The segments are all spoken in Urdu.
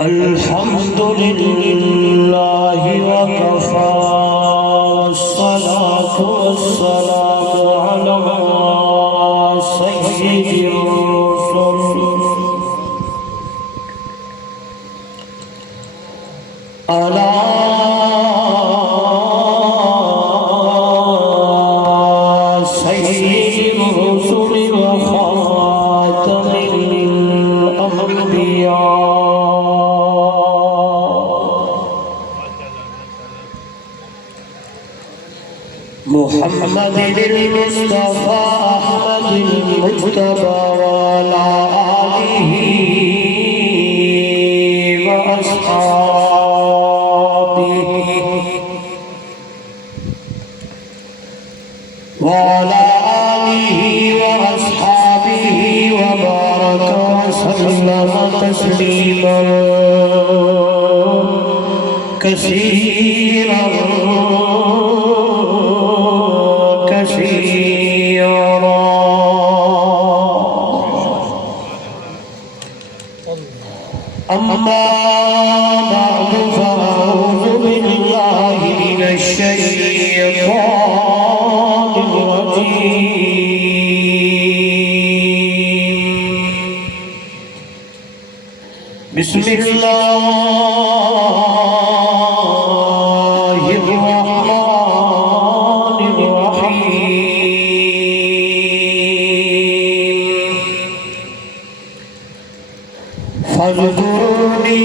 الحمد لله وكفى والصلاة والسلام على سيد الرسل على سيد الرسل وخاتم الأنبياء محمد المصطفى أحمد المجتبى وعلى آله وأصحابه وعلى آله وأصحابه وبارك وسلم تسليما كثيرا أما بعد فأعوذ بالله من الشيطان الرجيم بسم الله الرحمن الرحيم فاذكروني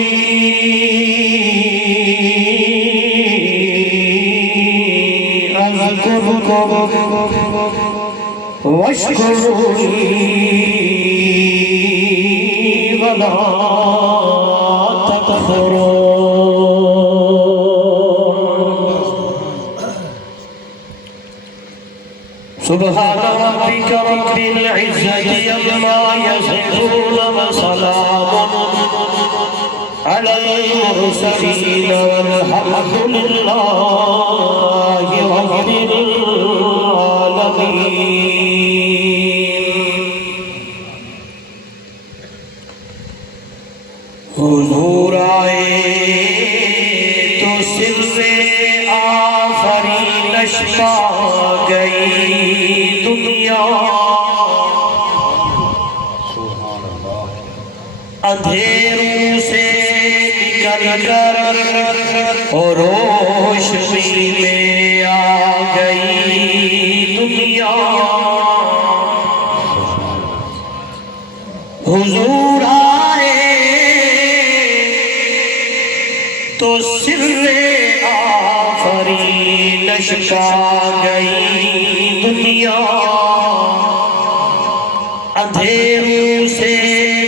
أذكركم واشكروني ولا تكفرون سبحان ربك رب العزة عما يصفون وسلام على المرسلين والحمد لله رب العالمين حضور آئے تو سر آفرینش پا گئی دنیا اندھیروں سے نکل کر اور روشنی میں آ گئی دنیا حضور آئے تو سر آفرینش پا گئی دنیا اندھیروں سے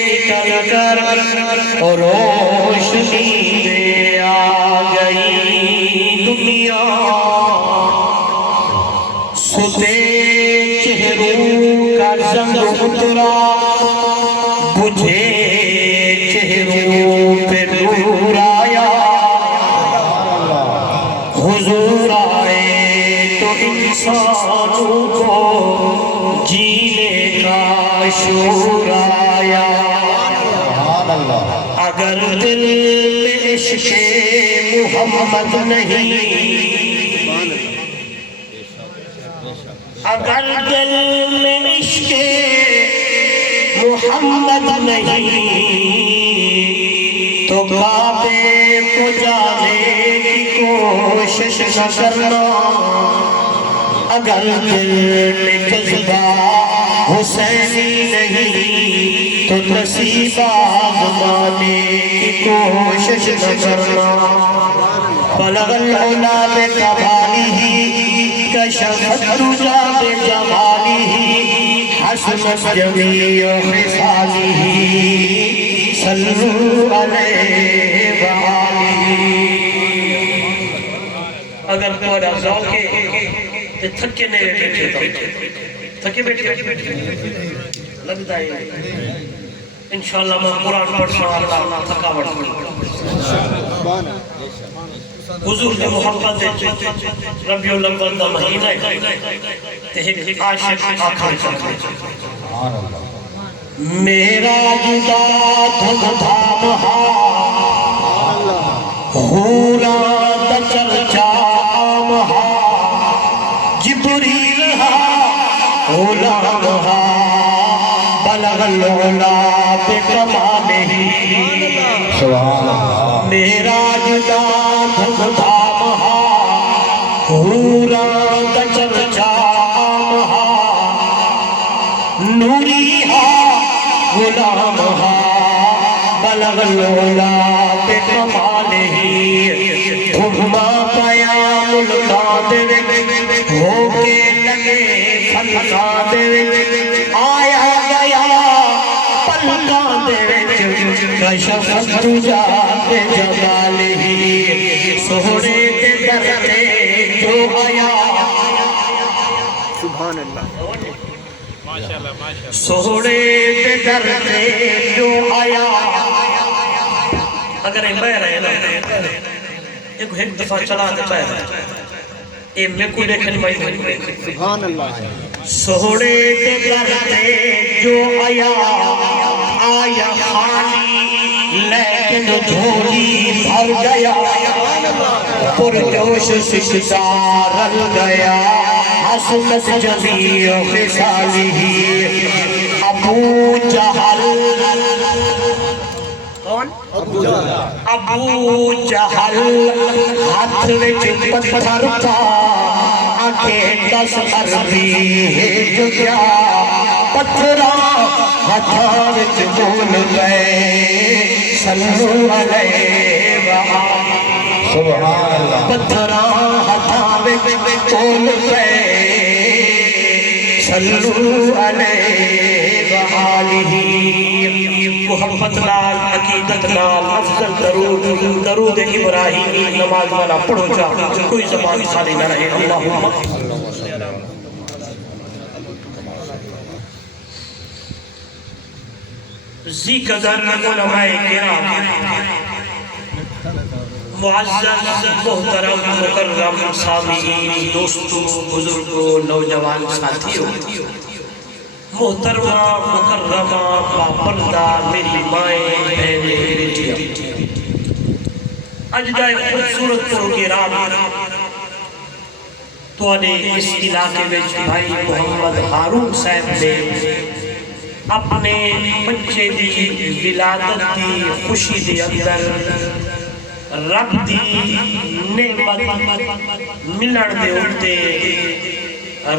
نکل کر اور روشنی میں آ گئی دنیا ستے چہروں کا زنگ اترا بجھے چہروں پہ نور آیا حضور آئے تو انسانوں کو جینے کا شعور آیا اگر دل میں عشق محمد نہیں اگر دل میں عشق محمد نہیں تو کعبے کو جانے کی کوشش نہ کرنا اگر دل میں جذبہ حسینی نہیں تو نصیب آزمانے کی کوشش نہ کرنا بلغ العلا بکمالہ کشفت الدجا بجمالہ حسنت جمیع خصالہ صلوا علیہ وآلہ اگر تھوڑا ذوق ہے تو تھکے نہیں بیٹھے تھکے بیٹھے لگتا ہے انشاءاللہ میں قرآن پڑھ سکتا ہوں تھکاوٹ حضور نے محبت ربیع الاول دا مہینہ تے ایک عاشق آخر کرتے میرا جدا دھم دھام ہورا دچل چامہا جبریل غلامہا بلغ العلا بکمالہی میراج دا دھم دھامہا ہورا دچل چامہا نوریہا غلامہا بلغ العلا بکمالہی دھما قیام القادر ہو کے لگے فلکان دے آیا گیا پلکان دے کشف رجات جمالہی سہرے دے درتے جو آیا سبحان اللہ سہرے دے درتے جو آیا اگر ایک بہ رہے نا ایک دفعہ چلا دے بہ رہے اے میں کو دیکھن بائی سبحان اللہ سہرے دے درتے جو آیا آیا خالی لیکن جھولی بھر گیا پرجوش سکتا رل گیا حسنت جمیع خصالہی ابو جہل کون؟ ابو جہل ہاتھ وچ پتھر پا آنکھیں 10 عربی جو کیا پتھرا ہاتھاں وچ بول گئے صلو علیہ وآلہ سبحان اللہ پتھرا ہاتھاں وچ بول گئے صلو علیہ وآلہ محبت لال عقیدت لال افضل درود ابراہیمی نماز والا پڑھو جا کوئی زبان خالی نہ رہے اللہم زی قدر علماء کرام معزز محترم مکرم سامعین دوستوں بزرگوں نوجوان ساتھیوں محترمہ مکرمہ باپردہ میری مائیں بہنیں بیٹیاں اجدائے خوبصورت پروگرام تو اس علاقے میں بھائی محمد ہارون صاحب نے اپنے بچے دی ولادت دی خوشی دے اندر رب دی نعمت ملن دے اٹھتے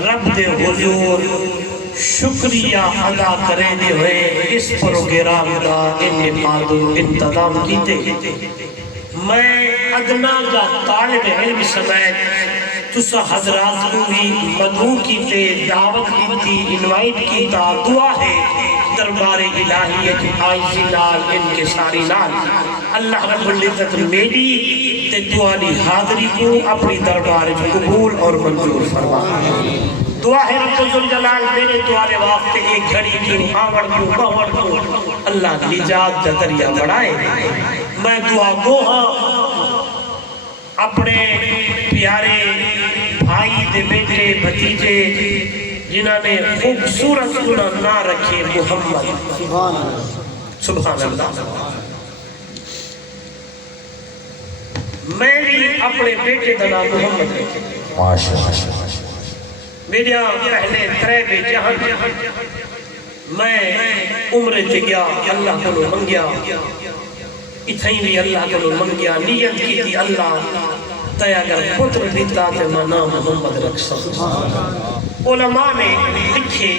رب دے حضور شکریہ ادا کرے دے ہوئے اس پروگرام کا انتظام کیتے میں ادنا کا طالب علم سمیت تسا حضرات کو بھی مدعو کیتے دعوت کیتی انوائٹ کیتا دعا ہے دربار الہیت آئیزی نال ان کے ساری نال اللہ رب العزت میری تے دعالی حاضری کو اپنی دربار قبول اور منظور فرما دعا ہے رب الجلال میرے دعالے واسطے ایک گھڑی کی آوڑ کو باوڑ کو اللہ نجات کا ذریعہ بڑھائے میں دعا گو ہاں اپنے پیارے بھائی دے بیٹے بھتیجے جنہاں نے خوبصورت انہاں نہ رکھے محمد سبحان اللہ میں بھی اپنے بیٹے کا نام محمد رکھے میرا پہلے 3 بیٹے میں عمر تے گیا اللہ کو منگیا اتھائیں بھی اللہ کو منگیا نیت کی تھی اللہ تے اگر پتر دیتا تے میں نام محمد رکھ سکتا علماء نے لکھے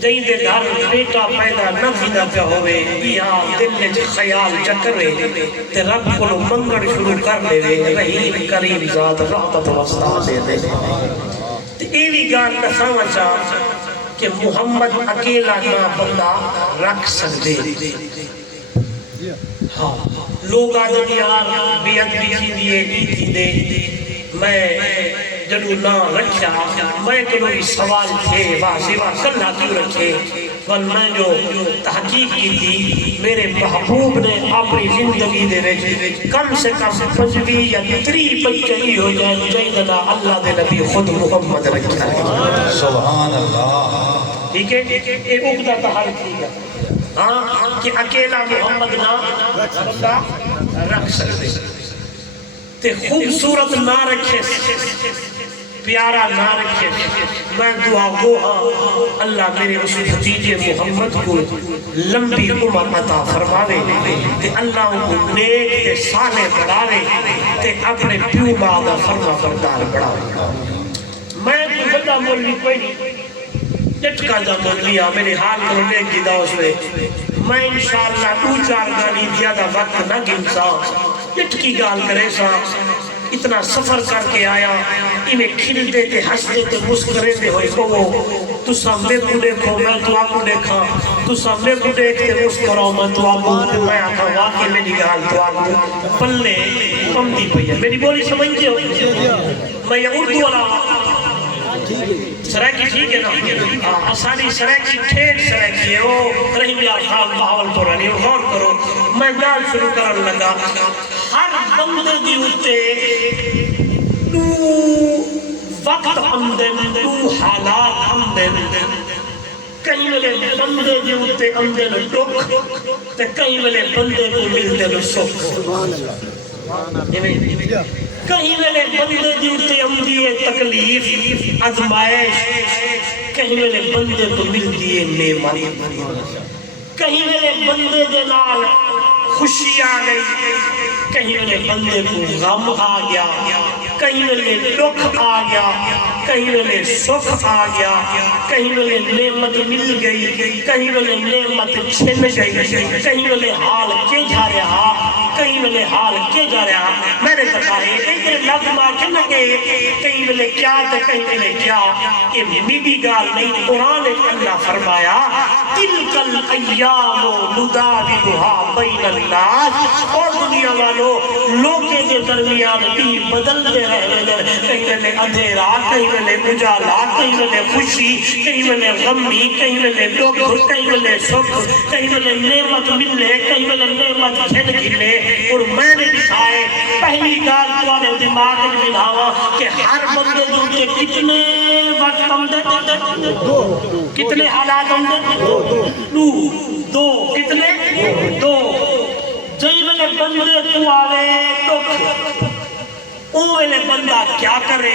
جہیں دے گھر بیٹا پیدا نہ تھینا پہ ہوئے یا دل نے خیال چکرے تے رب کو منگڑ شروع کر لے رحیم کریم ذات رحمت وسطہ دے دے تے ایوی گال نساں چاہ کہ محمد اکیلا نہ بندہ رکھ سکتے لوگ آدھے یار بیعت بھی تھی دیئے تھی دے میں جنہوں نہ رکھیا میں کنوئی سوال تھے واضح کلہ کیوں رکھے ون میں جو تحقیق کی تھی میرے محبوب نے اپنی زندگی دے رہے کم سے کم 5 یا 3 بچے ہی ہو جائیں جائدنا اللہ دے نبی خود محمد رکھا ہے سبحان اللہ ٹھیک ہے ایک اقدہ تحال کی گیا ہاں کہ اکیلا محمد نہ رکھ سکتے تے خوبصورت نہ رکھے پیارا نہ رکھے میں دعا گو اللہ میرے اس بھتیجے محمد کو لمبی عمر عطا فرماوے تے اللہ کو نیک تے صالح بڑھاوے تے اپنے پیو ماں دا فرما بردار بڑھاوے میں کوئی بڑا مولوی کوئی نہیں جٹکا دا مولوی میرے حال کرو نیک جدا اس میں انشاءاللہ 2-4 گالی زیادہ وقت نہ گنسا جٹکی گال کرے سا اتنا سفر کر کے آیا انہیں کھل دیتے ہنس دیتے مسکرے دے ہوئے کو تو سامنے کو دیکھو میں تو آپ کو دیکھا تو سامنے کو دیکھتے مسکراؤ میں تو آپ کو میں آتا واقعی میں نگال تو آپ کو پلنے کم دی پئی ہے میری بولی سمجھتے ہو میں یہ اردو والا سرائکی ٹھیک ہے نا آسانی سرائکی ٹھیک سرائکی ہے وہ رحیم یا خان بہاول پرانی غور کرو میں گال شروع کرن لگا ہر بندے دی ہوتے تو وقت آمدن تو حالات آمدن کہیں ملے بندے دی ہوتے آمدن ڈک تے کہیں ملے بندے کو ملتے سکھ کہیں ملے بندے دی ہوتے آمدی تکلیف ازمائش کہیں ملے بندے کو ملتی ہے نعمت کہیں ملے بندے دے نال خوشی آ گئی کہیں ملے بندے کو غم آ گیا کہیں ملے دکھ آ گیا کہیں ملے سکھ آ گیا کہیں ملے نعمت مل گئی کہیں ملے نعمت چھن گئی کہیں ملے حال کے جا رہا کہیں ملے حال کے جا رہا میں نے کہا ہے ایک لفظ ماں کے لگے کہیں ملے کیا تو کہیں ملے کیا یہ میری گال نہیں قرآن اللہ فرمایا تلک الایام نداولها بین الناس اور دنیا والوں لوگے کے درمیان بھی بدلتے رہے کہیں ملے اندھیرا کہیں ملے اجالا کہیں ملے خوشی کہیں ملے غمی کہیں ملے دکھ کہیں ملے سکھ کہیں ملے نعمت ملے کہیں ملے نعمت چھن گلے اور میں نے دکھائے پہلی گال تمہارے دماغ میں بناوا کہ ہر بندے جو کے کتنے وقت آمدن کتنے حالات آمدن دو کتنے دو جئی میں نے بندے تو آوے دکھ اوہلے بندہ کیا کرے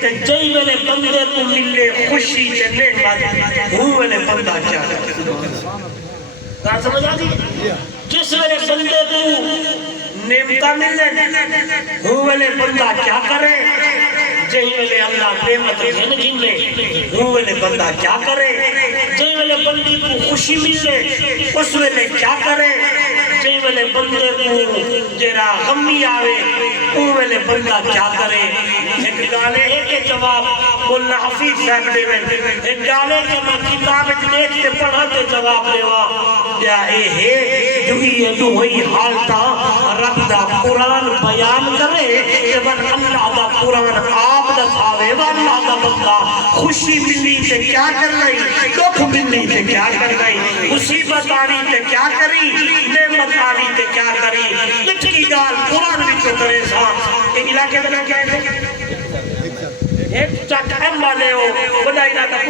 کہ جئی میں نے بندے تو ملے خوشی تے نعمت اوہلے بندہ کیا کرے کہاں سمجھ آتی جس میں بندے کو نعمتہ ملے اوہلے بندہ کیا کرے جہی ملے اللہ نعمت گھن گھن لے اوہلے بندہ کیا کرے جہی ملے بندی کو خوشی ملے اس میں کیا کرے جہی ملے بندے کو جیرا غمی آوے اوہلے بندہ کیا کرے ایک گالے ایک جواب مولا حفیظ صاحب دے ایک گالے کہ میں کتاب دیکھتے پڑھاتے جواب دیوا یا ہے جو یہ جو ہوئی حالتا رب دا قرآن بیان کرے کہ بر اللہ دا قرآن آپ دکھاوے وہ اللہ دا بندہ خوشی ملی تے کیا کر رہی دکھ ملی تے کیا کر رہی مصیبت آری تے کیا کری نعمت آری تے کیا کری لٹکی گال قرآن بھی تو کرے سا ایک علاقے میں کیا ہے ایک چک ایم والے ہو بڑا علاقہ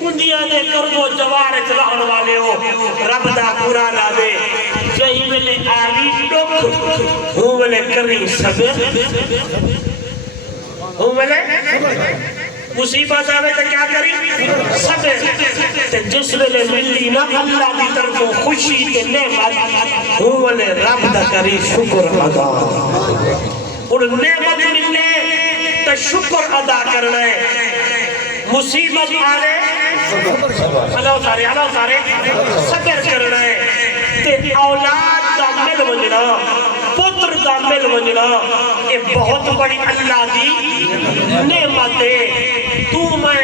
کنڈیا دے کربو جوارت رہن والے ہو رب دا قرآن آدے جہی ملے آلی ڈک ہوں ملے کریں صبر ہوں ملے مصیبت آوے تو کیا کری صبر جس ملے ملی نہ اللہ کی طرف خوشی کے نعمت ہوں ملے رب دا کری شکر ادا اور نعمت ملے تو شکر ادا کرنا ہے مصیبت آلے اللہ سارے صبر کرنا ہے تے اولاد دا مل ونجنا پتر دا مل ونجنا یہ بہت بڑی اللہ دی نعمت ہے تو میں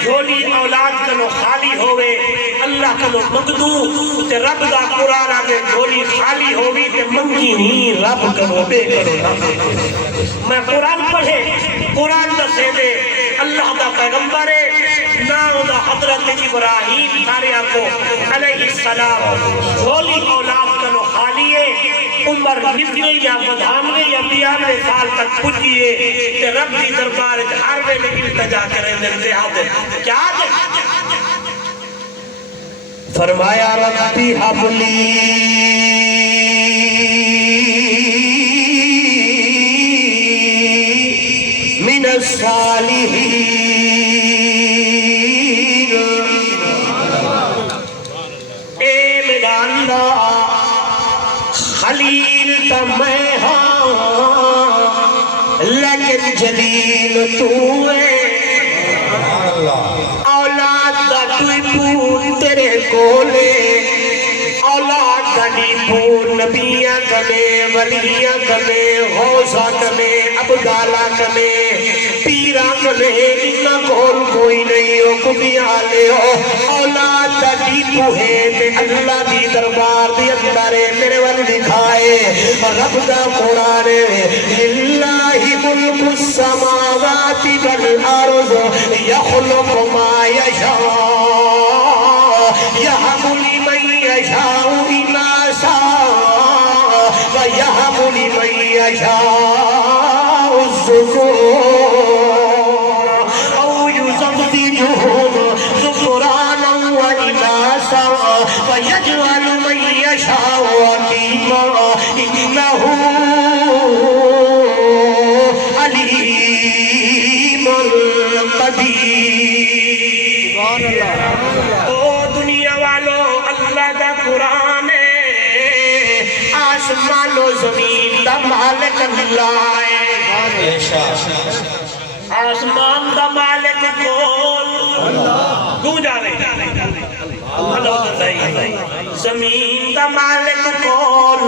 جھولی اولاد کنو خالی ہوئے اللہ کنو مگدو تے رب دا قرآن آگے جھولی خالی ہوئی تے منگی ہی رب کنو بے کرو میں قرآن پڑھے قرآن دسے دے اللہ دا پیغمبر ہے نام دا حضرت ابراہیم تاریہ کو علیہ السلام جھولی اولاد کنو خالی ہے عمر نفنے یا بدھامنے یا بیانے سال تک پوچھئے کہ رب دی دربار ہر میں التجا کریں دے آدھے کیا دے فرمایا ربی حبلی من الصالحین، اے میرا اللہ خلیل تا میں ہاں لیکن جلیل تو ہے، اولاد دا دوئی پون تیرے کولے، اولاد دا دی پون نبیاں کمے، ولیاں کمے، غوثاں کمے، عبداللہ کمے، پیراں کمے، انہا کول کوئی نہیں ہو کبھی آلے ہو، اولاد دا دی پوہے تے اللہ دی دربار دی اندارے میرے والے دکھائے، رب دا قرآن للہ ملک السماوات والارض یخلق ما یشاء یہب لمن یشاء اناسا ویہب لمن یشاء الذکور او یزوجہم ذکرانا واناسا ویجعل من یشاء عقیما انہ علیم قدیر۔ او دنیا والو اللہ دا قرآن ہے، آسمان و زمین دا مالک اللہ ہے، آسمان دا مالک کون گونجا رہے، زمین دا مالک کون،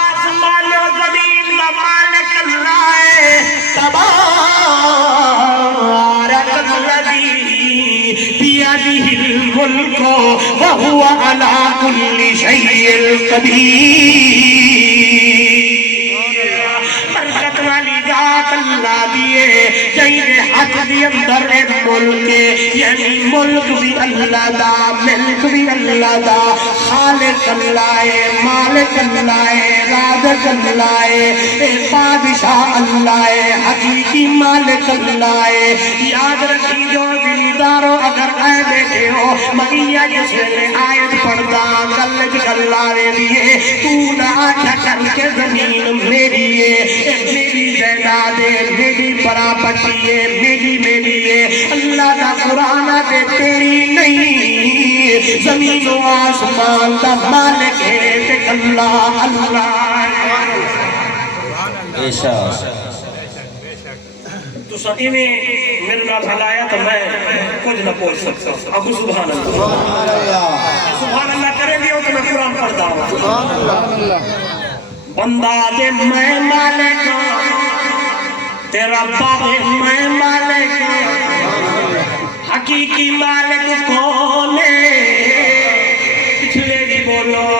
آسمان و زمین دا مالک اللہ ہے، تبارک الذی بیدہ الملک وہو علی کل شیء قدیر۔ برکت والی ذات اللہ دیئے جہی ہاتھ دی اندر ملک، یعنی ملک بھی اللہ دا، ملک بھی اللہ دا، خالق اللہ ہے، مالک اللہ ہے، رازق اللہ ہے، بادشاہ اللہ ہے، حقیقی مالک اللہ ہے۔ یاد رکھی جو ذمہ اگر اے بیٹھے ہو مگیہ جس نے آیت پڑھتا کلج کلارے دیئے، تو نہ آچھا کر کے زمین میری ہے، میری جائیداد ہے، میری پراپرٹی ہے، میری ہے، اللہ کا قرآن دے تیری نہیں، زمین و آسمان دا مالک ہے تے اللہ اللہ تو سکی میں میرے نال حلایا تو میں کچھ نہ پوچھ سکتا ہوں۔ ابو سبحان اللہ سبحان اللہ کرے گی ہو تو میں قرآن پڑھتا ہوں۔ بندہ دے میں مالک تیرا باپ میں مالک، حقیقی مالک کون ہے؟ پچھلے بھی بولو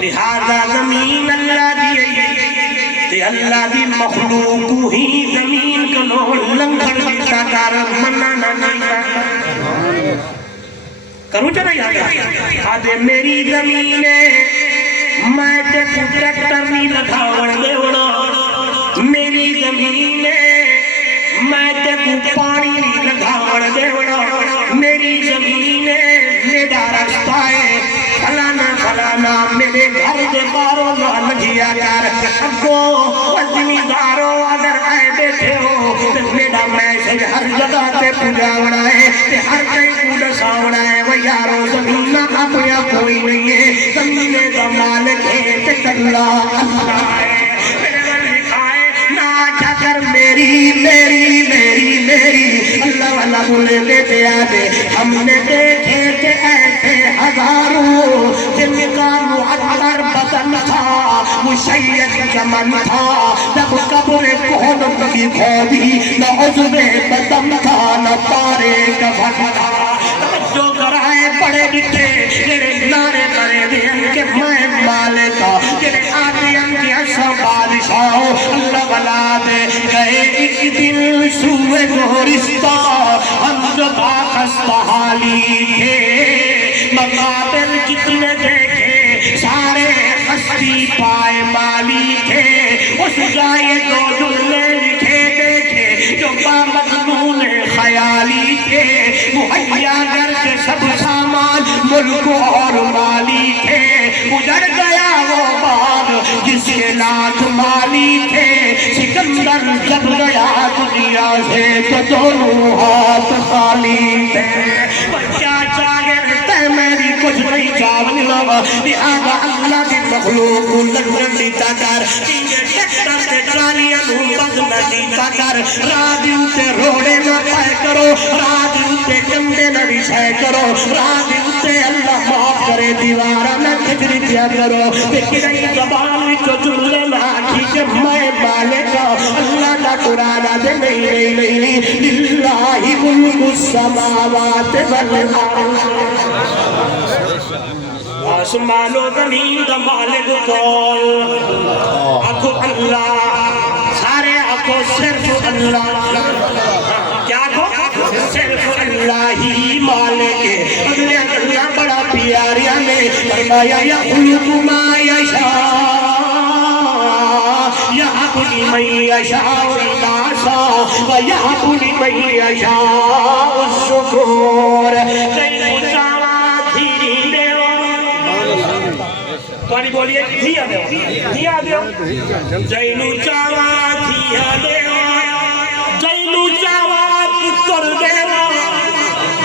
لہذا زمین اللہ دی تے اللہ دی مخلوق ہی زمین کنو لنگھر دیتا کر منہ نہ کروں چاہتا یاد آدھے میری زمین ہے میں تے کو ٹریکٹر نہیں لکھاوڑ دے وڑا، میری زمین ہے میں تے کو پانی نہیں لکھاوڑ دے وڑا، میری زمین ہے میرا رستہ ہے فلانا فلانا، میرے گھر دے باروں نہ لگیا کر اگو وزمیداروں اگر آئے بیٹھے ہو تو میرا میسج ہر جگہ تے پجاوڑا ہے تے ہر کئی پوڈا ساوڑا ہے، وہ یارو زمین اپنیا کوئی نہیں ہے، زمین دا مالک ہے تے اللہ اللہ ہے۔ میرے گھر لکھائے نہ آچھا کر میری اللہ والا بولے دیتے آدھے ہم نے دیکھے کہ ایسے ہزاروں جن کا معطر بدن تھا، مشید چمن تھا، جب قبر کون کی کھودی نہ عضو بدن تھا نہ پارے کا بھٹا، جو کرائے بڑے ڈٹے جنہیں نعرے کرے دیں کہ میں مالکا، جنہیں آتے ہیں کہ ایسا بادشاہ اللہ والا دے گئے ایک دن سوئے گورستان، ہم جو باقستہ حالی تھے مقابل کتنے دیکھے سارے ہستی پائے مالی تھے، اس جائے جو دلے لکھے دیکھے جو با مضمون خیالی تھے، مہیا گر کے سب سامان ملک اور مالی تھے اجڑ گیا وہ باغ جس کے لاکھ مالی تھے سکندر جب گیا دنیا سے تو دونوں ہاتھ خالی تھے کیا چاہتے میری کچھ نہیں چاول لگا لہذا اللہ کی مخلوق لگن دیتا کر ٹیکٹر سے ٹرالیاں بند نہ دیتا کر رادیو سے روڑے نہ پائے کرو رادیو سے کندے نہ بچھائے کرو رادیو سے اللہ معاف کرے دیوارہ نہ کھجری دیا کرو لیکن ای زبان جو جملے لاکھی کہ میں مالک اللہ کا قرآن دے نہیں للہ ملک السماوات والارض آسمان و زمین کا مالک کون آنکھو اللہ سارے آنکھو صرف اللہ کیا کو صرف اللہ ہی مالک ہے اگلے اللہ بڑا پیاریا نے فرمایا یخلق ما یشاء یہب لمن یشاء الناسا ویہب لمن یشاء الذکور پانی بولیے دھیا دیو دھیا دیو جینو چاوا دھیا دیو جینو چاوا پتر دیو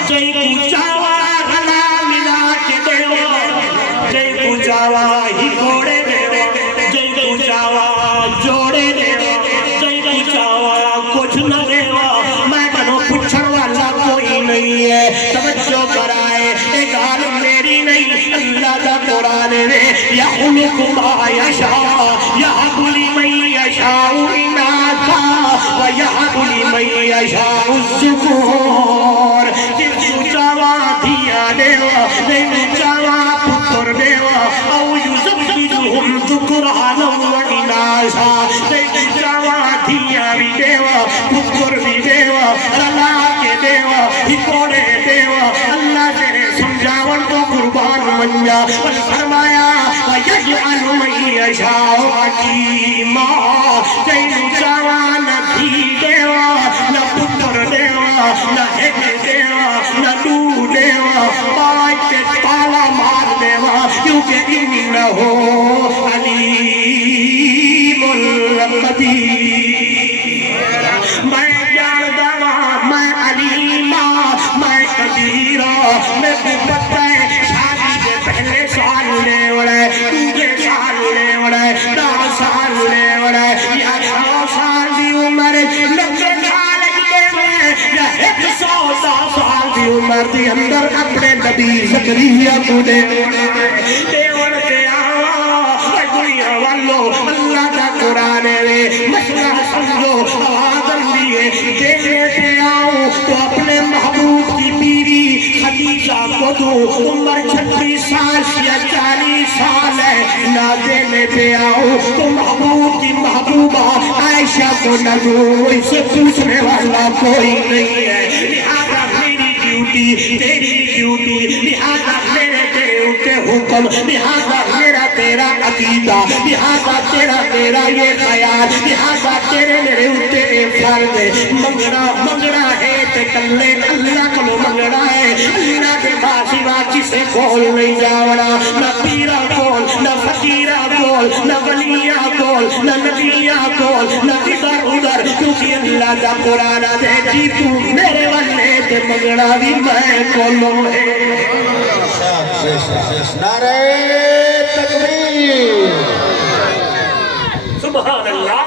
جینو چاوا رلا ملا کے دیو جینو چاوا ہی گوڑے دیو جینو چاوا جوڑے دیو جینو چاوا کچھ نہ دیو میں بنو پچھڑ والا کوئی نہیں ہے توجہ کرائے ایک حال میری نہیں اللہ کا قرآن میں يخلق ما يشاء يهب لمن يشاء إناثا ويهب لمن يشاء الذكور جنو چاوا دھیا دیوا جنو چاوا پتر دیوا او يزوجهم ذكرانا وإناثا جنو چاوا دھیا بھی دیوا پتر بھی دیوا رلا کے دیوا ہکوڑے دیوا اللہ تیرے سمجھاون تو قربان من جا فرمایا وَيَجْعَلُ مَن يَشَاءُ عَقِيمًا جینو چاوا نہ دھی دیوا نہ پتر دیوا نہ ہک دیوا نہ دو دیوا پاک کے تالا مار دیوا کیونکہ انہو علیم القدیر میں جاندہ میں علیمہ میں قدیرہ میں پتہ ہے شادی کے پہلے سال لے وڑے تجھے سال لے وڑے 10 سال لے وڑے یا 100 سال دی عمر 90 سال لے یا 100 سال دی عمر دی اندر اپنے نبی زکریا کو دے وڑ کے آوا دنیا والو اللہ کا قرآن ہے مسئلہ سمجھو آدم دیئے دیکھنے سے آؤ تو اپنے محبوب کی بیوی خدیجہ کو دو عمر 36 سال یا 40 سال ہے نہ دینے پہ آؤ تو محبوب کی محبوبہ عائشہ کو نہ دو اسے پوچھنے والا کوئی نہیں ہے لہذا میری ڈیوٹی تیری ڈیوٹی لہذا میرے تیرے حکم لہذا میرا تیرا عقیدہ لہذا تیرا یہ خیال لہذا تیرے میرے اتے فرد منگنا ہے تے کلے اللہ کو منگنا ہے اللہ کے باسی واچی سے کول نہیں جاونا نہ پیرا کول نہ فقیرہ کول نہ ولیہ کول نہ نبیہ کول نہ ادھر ادھر کیونکہ اللہ کا قرآن دے جی تو میرے والے تے منگنا بھی میں کولوں ہے نعرہ تکبیر سبحان اللہ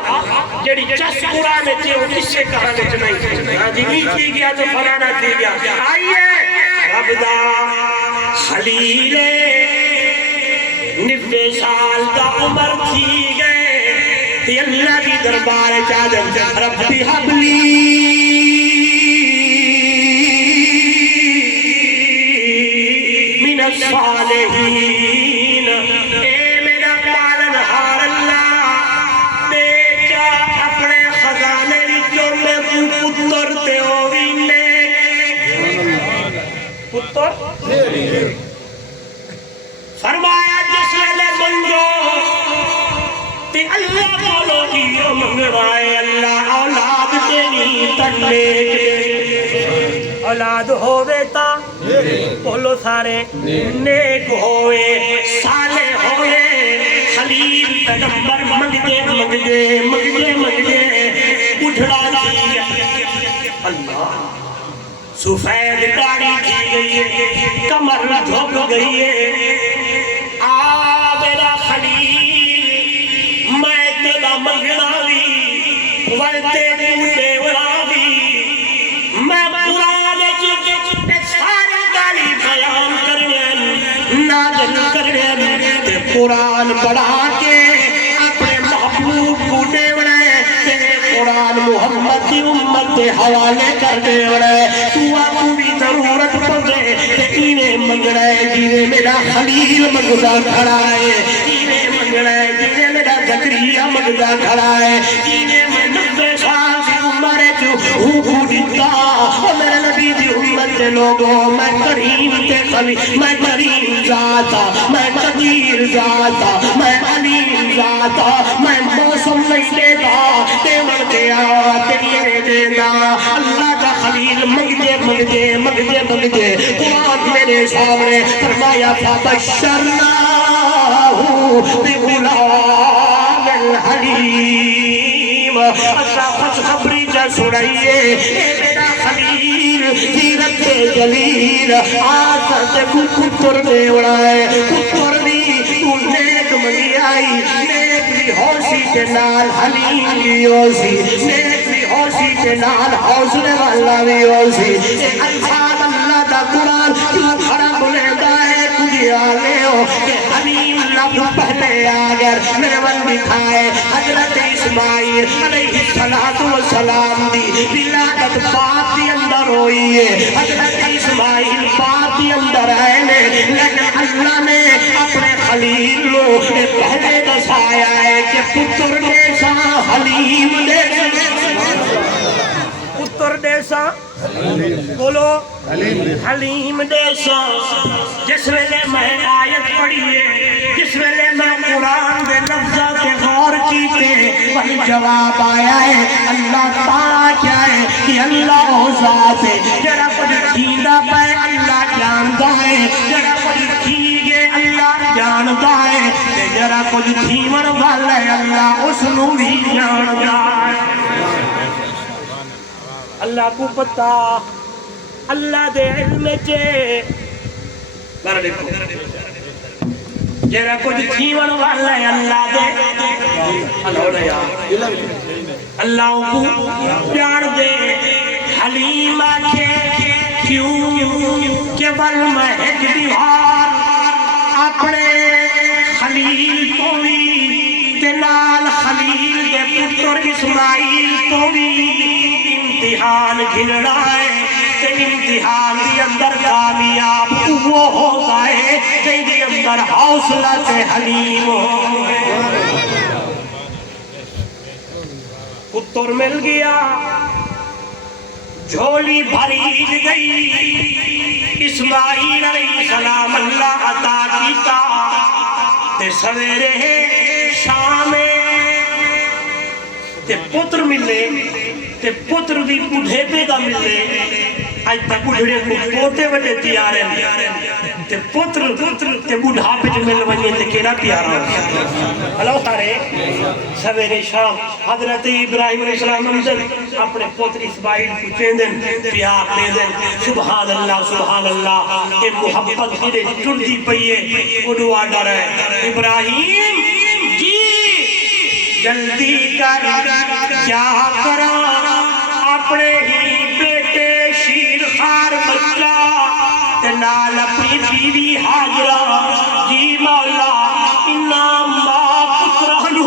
جڑی چس قرآن چے وہ کس سے کہانے چنائی جی تھی گیا تو فلانا تھی گیا آئیے رب دا خلیل 90 سال دا عمر تھی گئے تی اللہ کی دربار چادر ربی حبلی من الصالحین اے میرا پالنہار اللہ بیچا اپنے خزانے وچوں میں پتر تے ہووی نے پتر فرمایا جس ویلے منگو تے اللہ کولو کیوں منگنا ہے اللہ اولاد تیری تنے اولاد ہووے تا بولو سارے نیک ہوئے صالح ہوئے خلیل پیغمبر منگے اٹھڑا دیا اللہ سفید داڑھی کی گئی ہے کمر دھوک گئی ہے آ میرا خلیل میں تیرا منگنا بھی ورتے دے وڑا بھی میں قرآن جو سارے گالی بیان کرنے نازل کرنے تے قرآن بڑھا کے اپنے محبوب کو دے وڑے قرآن محمد کی امت کے حوالے کر دے وڑے تو آپ بھی ضرورت پڑے کہ انہیں منگ رہے جنہیں میرا خلیل منگتا کھڑا ہے انہیں منگ رہے جنہیں میرا زکریا منگتا کھڑا ہے انہیں میں 90 سال کی عمر جو دیتا میرے نبی دی امت کے لوگوں میں کریم تے خلیل میں کریم ذاتا میں قدیر ذاتا میں علیم ذاتا میں موسم نہیں دیتا تیمر دیا تیرے دینا اللہ کا خلیل مگدے قرآن میرے سامنے فرمایا فَبَشَّرْنَاهُ بِغُلَامٍ حَلِيمٍ اللہ خوشخبری جا سنائیے اے میرا خلیل جیرت جلیل آسر سے کتر دے اڑائے کتر دی تو نیک منگی آئی نیک بھی ہوسی کے نال حلیم بھی ہوسی نیک بھی ہوسی کے نال حوصلے والا بھی ہوسی اے انسان اللہ دا قرآن کیوں کھڑا بلے دائے کجی آلے ہو کہ حلیم لفظ پہلے آگر میرے من دکھائے حضرت اسماعیل علیہ السلام دی ولادت باپ دی اندر ہوئی ہے حضرت اسماعیل باپ دی اندر آئے نے لیکن اللہ نے اپنے خلیل لو پہلے دسایا ہے کہ پتر دیسا حلیم دیسا پتر دیسا بولو حلیم دیسا جس ویلے میں آیت پڑھیے جس ویلے میں قرآن دے لفظہ کے غور کیتے وہی جواب آیا ہے اللہ تعالیٰ کیا ہے کہ اللہ ہو ذات ہے جرا کچھ کھیندا پائے اللہ جانتا ہے جرا کچھ کھینگے اللہ جانتا ہے جرا کچھ کھیمن والا ہے اللہ اس نو بھی جانتا ہے اللہ کو پتا اللہ دے علم چے بارا دیکھو جرا کچھ کھیمن والا ہے اللہ دے اللہ کو پیار دے حلیم آکھے کیوں کہ والمہد دیوار اپنے خلیل تو بھی تنال خلیل دے پتر اسماعیل تو بھی امتحان گھنڑا ہے کہ امتحان دی اندر کامیاب وہ ہوتا ہے کہ دی اندر حوصلہ سے حلیم ہو پتر مل گیا جھولی بھریج گئی اسماعیل علیہ السلام اللہ عطا کیتا تے سویرے شام تے پتر ملے تے پتر بھی بڑھے پیدا ملے آج تک بڑھڑے کو پوتے وڈے تیار ہیں تے پتر تے بڑھا پہ جو مل ونیے تے کیرا پیارا اللہ سارے سویرے شام حضرت ابراہیم علیہ السلام اپنے پتر اسماعیل کو چیندن پیار لے دن سبحان اللہ اے محبت میرے چڑھتی پئیے وہ دعا ڈر ہے ابراہیم جی جلدی کر کیا کرا اپنے ہی بیٹے شیر خار بچہ نال اپنی بیوی حاجرہ جی مولا انام باپ پترانو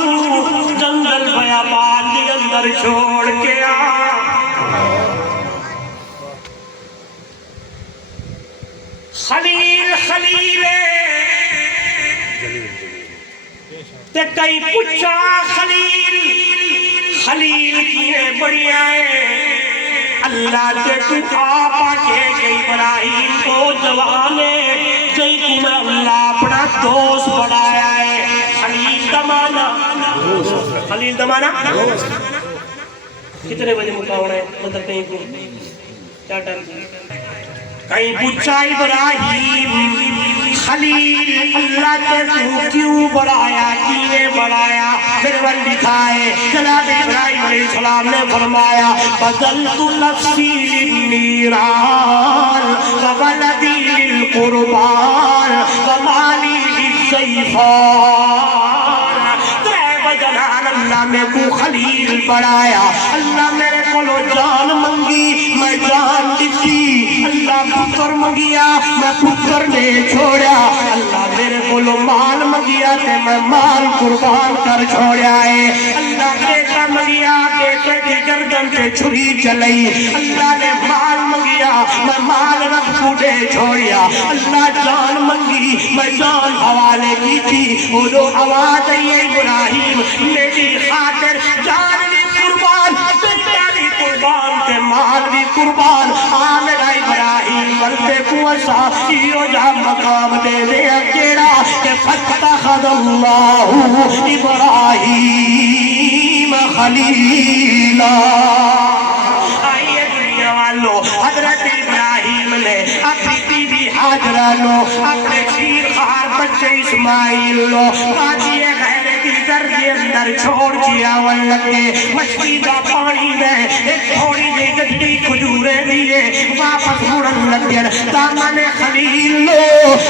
جنگل بیابان کے اندر چھوڑ کے آ خلیل تے کئی پچھا خلیل کیے بڑی آئے اللہ تے تو آپا کے ابراہیم کو جوانے جئی کو میں اللہ اپنا دوست بڑھایا ہے خلیل دمانا کتنے بجے مقاوڑا ہے مطلب کہیں کو کیا ٹائم کہیں پوچھا ابراہیم خلیل اللہ تے تو کیوں بڑھایا کیے بڑھایا؟ پھر وہ لکھا ہے جناب ابراہیم علیہ السلام نے فرمایا بدلت نفسی للنیران وولدی للقربان ومالی للزیفان۔ اللہ میں کو خلیل بڑھایا، اللہ میرے کو جان منگی میں جان دیتی، اللہ پتر منگیا میں پتر نے چھوڑیا، اللہ میرے کو مال منگیا تے میں مال قربان کر چھوڑیا ہے، اللہ بیٹا منگیا بیٹے کی گردن سے چھری چلئی، اللہ نے مال منگیا میں مال رکھ کوٹے چھوڑیا، اللہ جان منگی میں جان حوالے کی تھی، وہ جو آواز آئی ابراہیم میری خاطر جان بھی قربان بیٹا بھی قربان تے مال بھی قربان، میرا ابراہیم ورتے کو ساتھیو جا مقام دے دے اکیڑا کہ فتخذ اللہ ابراہیم خلیلا۔ آئیے دنیا والو حضرت ابراہیم نے اپنی بی بی حاجرہ لو اپنے شیر خار بچے اسماعیل لو وادی غیر کی درد اندر چھوڑ کیا واللگے مچھلی کا پانی میں ایک تھوڑی دی گڈی کھجورے دیئے واپس مڑن لگے دامن خلیل لو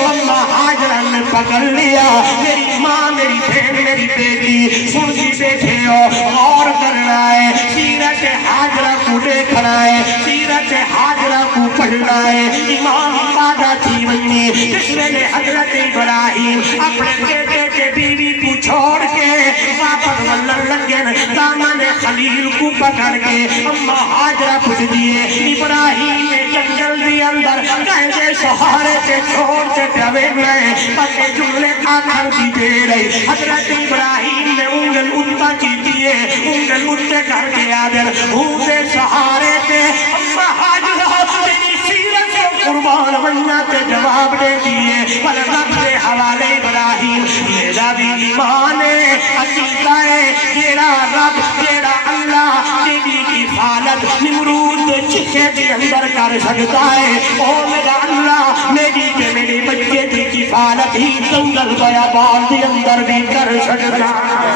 اما حاجرہ نے پکڑ لیا، میری ماں میری بہن میری بیٹی سنجی بیٹھے ہو غور کرنا ہے، سیرت حاجرہ کو دیکھنا ہے، سیرت حاجرہ کو پڑھنا ہے، امام پادا تھی ونی جس نے حضرت ابراہیم اپنے بیٹے کے بیوی کو چھوڑ کے واپس ولن لگن دامن خلیل کو پکڑ کے اما حاجرہ پوچھ دیئے ابراہیم جنگل دی اندر کہتے سہارے سے چھوڑ سے پھوے میں پتے جملے آکھر دی دے رہی، حضرت ابراہیم نے انگل اٹھا کی دیئے انگل اٹھے کر کے آدر ہوتے سہارے سے اما حاجرہ تیری سیرت کو قربان بننا تے جواب دے دیئے پر رب دے حوالے ابراہیم میرا بھی ایمان ہے عقیدہ ہے تیرا رب تیرا اللہ تیری حفاظت نمرود چکے دے اندر کر سکتا ہے، او میرا اللہ میری کے میرے بچے دی حفاظت ہی جنگل بیابان دے اندر بھی کر سکتا ہے۔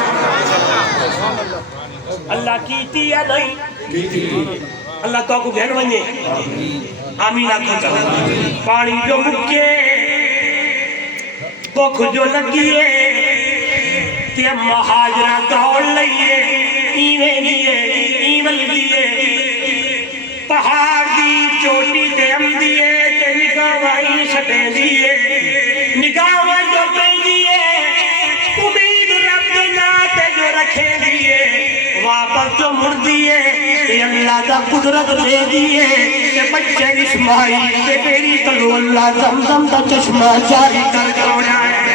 اللہ کیتی یا نہیں؟ اللہ تو کو بہن بنے آمین آکھا چاہتا پانی جو مکے بکھ جو لگیے تے اما حاجرہ دوڑ لئیے ایویں گئے ایول گئے پہاڑ دی چوٹی تے ہم دیئے تے نگاہیں سٹے دیئے نگاہیں جو پہ دیئے امید رب دینا تے جو رکھے دیئے واپس جو مر دیئے تے اللہ دا قدرت دے دیئے کہ بچے اسماعیل تے میری تلو اللہ زمزم دا چشمہ جاری کر چھوڑا ہے۔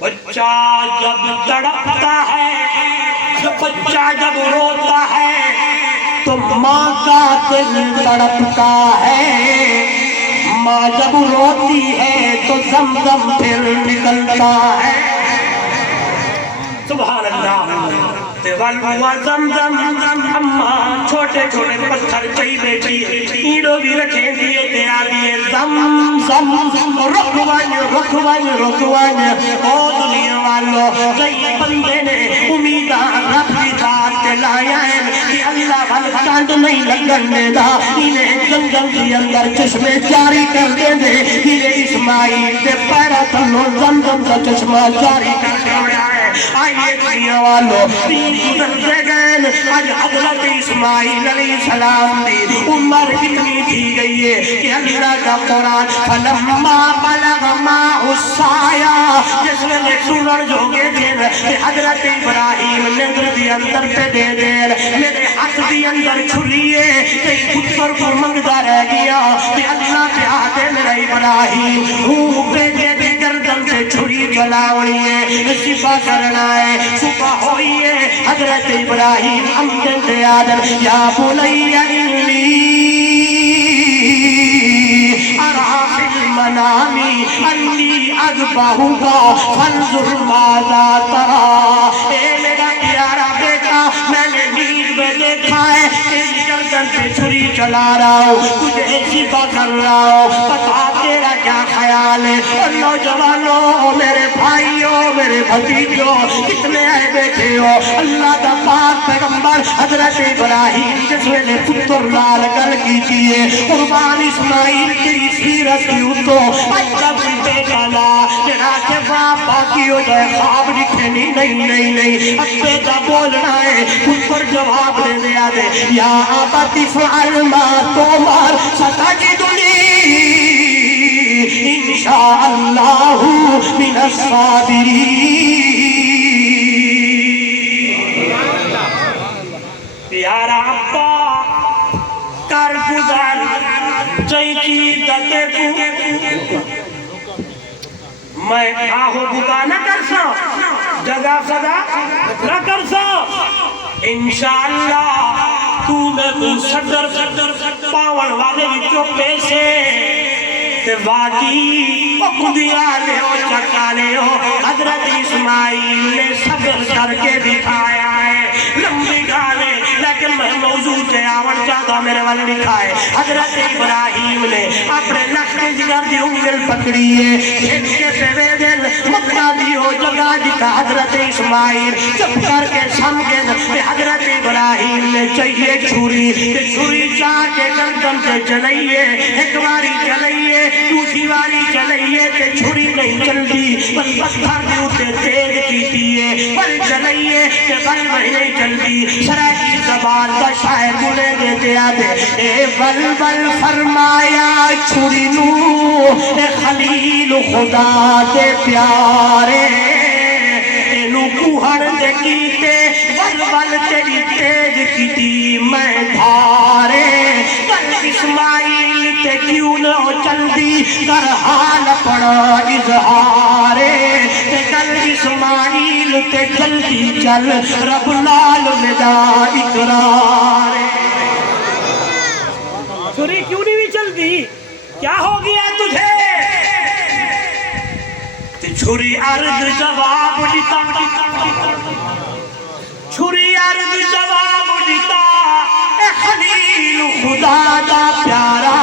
بچہ جب تڑپتا ہے بچہ جب روتا ہے تو ماں کا دل تڑپتا ہے، ماں جب روتی ہے تو زمزم پھر نکلتا ہے۔ سبحان اللہ والوا زمزم اماں چھوٹے چھوٹے پتھر چاہی بیٹھی ایڑو بھی رکھیں دیئے تے آدھیے زمزم رکھوائن او دنیا والو کئی بندے نے امیدان رب کی ذات کے لایا ہے کہ اللہ والا کانڈ نہیں لگن دے دا انہیں جنگل کے اندر چشمے جاری کر دے دے انہیں اسماعیل کے پیرا تلو زمزم کا چشمہ جاری کر دے ہے۔ آئیے دنیا والو تین گزرتے گئے آج حضرت اسماعیل علیہ السلام دی عمر کتنی تھی گئی ہے کہ اللہ کا قرآن فلما بلغ ماء السایا جس نے سنر جو گے دین کہ حضرت ابراہیم نظر دی اندر پہ دے دیر میرے ہاتھ دی اندر چھلیے کئی پتر کو منگتا رہ گیا کہ اللہ پہ آتے میرا ابراہیم ہوں پہ دے دے گردن سے چھری جلاونی ہے صفا کرنا ہے صبح ہوئی ہے حضرت ابراہیم امجد آدم یا بنی انی ارا فی المنامی انی اذبحک فانظر ماذا تری، اے میرا پیارا بیٹا میں نے نیند میں دیکھا چھری چلا رہا ہوں، تجھے ذبح کر رہا ہوں، بتا تیرا کیا خیال ہے؟ اور نوجوانوں، میرے بھائیوں، میرے بھتیجوں، کتنے آئے بیٹھے ہو؟ اللہ دا پاک پیغمبر حضرت ابراہیم جس ویلے پتر لال گل کی تیئے قربان اسماعیل کی سیرت کی اتو اچھا بنتے جانا میرا کہ باپ باقی ہو جائے خواب لکھے نہیں ابے دا بولنا ہے پتر جواب دے دیا دے یا آباتی فعل ما تومر ستجدنی انشاءاللہ من الصابرین پیارا ابا کر گزار چاہیے دتے تو میں آہو بکا نہ کر سا جگہ صدا نہ کر سا انشاءاللہ تو میں صدر پاون والے جو پیسے تے واقعی خودیا لے ہو چکا لے ہو حضرت اسماعیل نے صبر کر کے دکھایا ہے لمبی گالے لیکن میں موضوع سے آون چاہتا میرے والے دکھائے حضرت ابراہیم نے اپنے لخت جگر دی انگل پکڑی ہے ان کے پیوے دل مکہ دیو جگہ جکا حضرت اسماعیل چپ کر کے سمجھے کہ حضرت ابراہیم نے چاہیے چھری چاہ کے گردن سے چلائیے ایک باری چلائیے دوسری باری چلائیے کہ چھری نہیں چلتی بل پتھر کے اوپر تیز کیتی ہے بل چلائیے کہ بل نہیں چلتی شرح کی زبان کا شاعر بولے دیتے آدھے اے بل بل فرمایا چھری نو اے خلیل خدا دے پیارے اے نو کوہر دے کیتے بل بل تیری تیز کیتی میں دھارے بل اسماعیل تے کیوں نہ چل دی کر حال پڑا اظہارے تے کل اسماعیل تے جلدی چل رب لال مدا اقرار چھری کیوں نہیں چلتی کیا ہو گیا تجھے تے چھری عرض جواب دیتا چھری عرض جواب دیتا اے خلیل خدا دا پیارا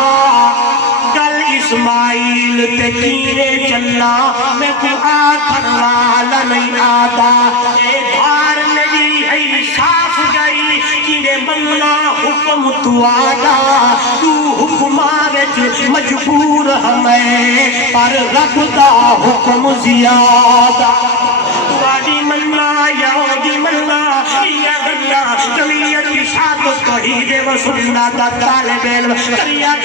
گل اسماعیل تے کیرے چلنا میں کو آخر والا نہیں آتا اے دھار میری ہے صاف گئی کیرے مننا حکم تو آگا تو حکماوچ مجبور ہمیں پر رب دا حکم زیادہ تواڈی مننا یہودی مننا یا گلا کمیت شاد توحید و سنت دا طالب علم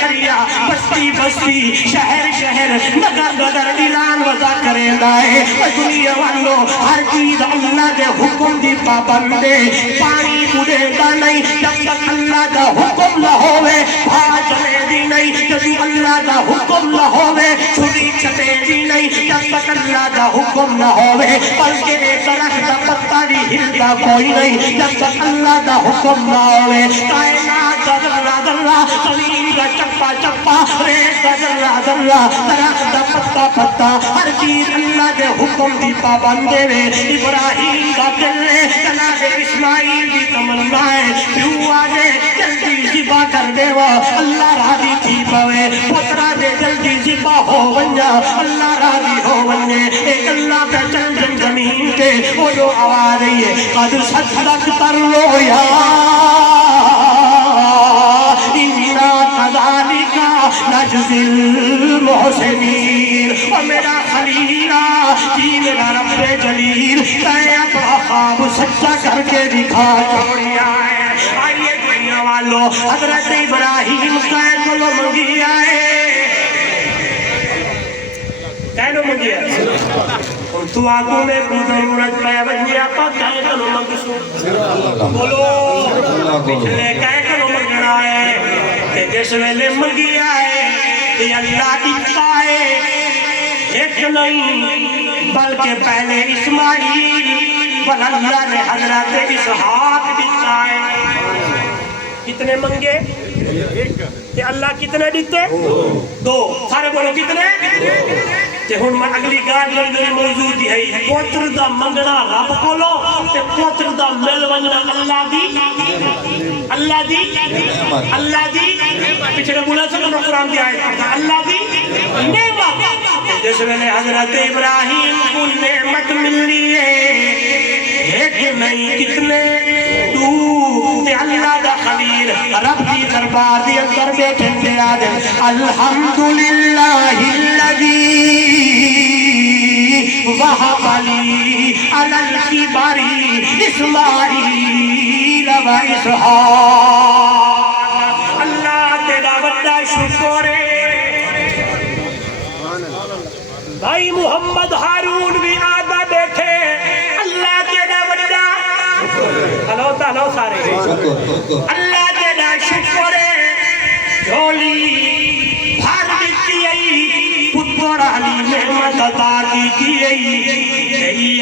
کریا بستی بستی شہر شہر نگر نگر اعلان وضع کرے دائے دنیا والو ہر چیز اللہ دے حکم دی پابندے پانی پورے دا نہیں جب تک اللہ دا حکم نہ ہوئے بھاڑا چلے دی نہیں جب اللہ دا حکم نہ ہوئے چھری چلے دی نہیں جب تک اللہ دا حکم نہ ہوئے بلکہ ایک درخت دا پتہ بھی ہلتا کوئی نہیں جب تک اللہ دا حکم نہ ہوئے کائنات دا ذرہ ذرہ زمین دا چپا چپا ریت دا ذرہ ذرہ درخت دا پتہ پتہ ہر چیز اللہ دے حکم دی پابندے وے ابراہیم دا دل جناب اسماعیل دی تمنائے کیوں آگے جلدی ذبح کر دے وہ اللہ راضی تھی پوے پترا دے جلدی ذبح ہو ونجا اللہ راضی ہو ونجے ایک اللہ پہ چل جن زمین کے وہ جو آواز ہے قد صدق تر رویا اِنَّا كَذَلِكَ نَجْزِي الْمُحْسِنِينَ اور میرا خلیلہ جی میرا رب جلیل میں اپنا خواب سچا کر کے دکھا چھوڑیا ہے آئیے دنیا والو حضرت ابراہیم قید کو منگی آئے کہنو منگی آئے اور تو آگوں میں کو ضرورت میں بجنی آقا قید کو منگی بولو پچھلے قید کو منگنا ہے کہ جس ویلے منگی آئے کہ اللہ دیتا ہے ایک نہیں بلکہ پہلے اسماعیل بل اللہ نے حضرت اسحاق دیتا ہے کتنے منگے کہ اللہ کتنے دیتے دو سارے بولو کتنے تے ہن میں اگلی گال میری موضوع دی ہے پوتر دا منگنا رب کولو تے پوتر دا مل ونجنا اللہ دی پچھڑے بولا سا میں قرآن کی آیت پڑھتا اللہ دی نعمت جس میں حضرت ابراہیم کو نعمت ملی ہے ایک نہیں کتنے تو تے اللہ دا خلیل رب دی دربار دی اندر بیٹھے تے آدم الحمدللہ الذی وہب لی علی الکبر اسماعیل و اسحاق اللہ تیرا بڑا شکر ہے بھائی محمد ہارون بھی آدھا بیٹھے اللہ تیرا بڑا ہلو تالو سارے اللہ تیرا شکر ہے جھولی بھر دیتی ہے پتر علی نعمت عطا کی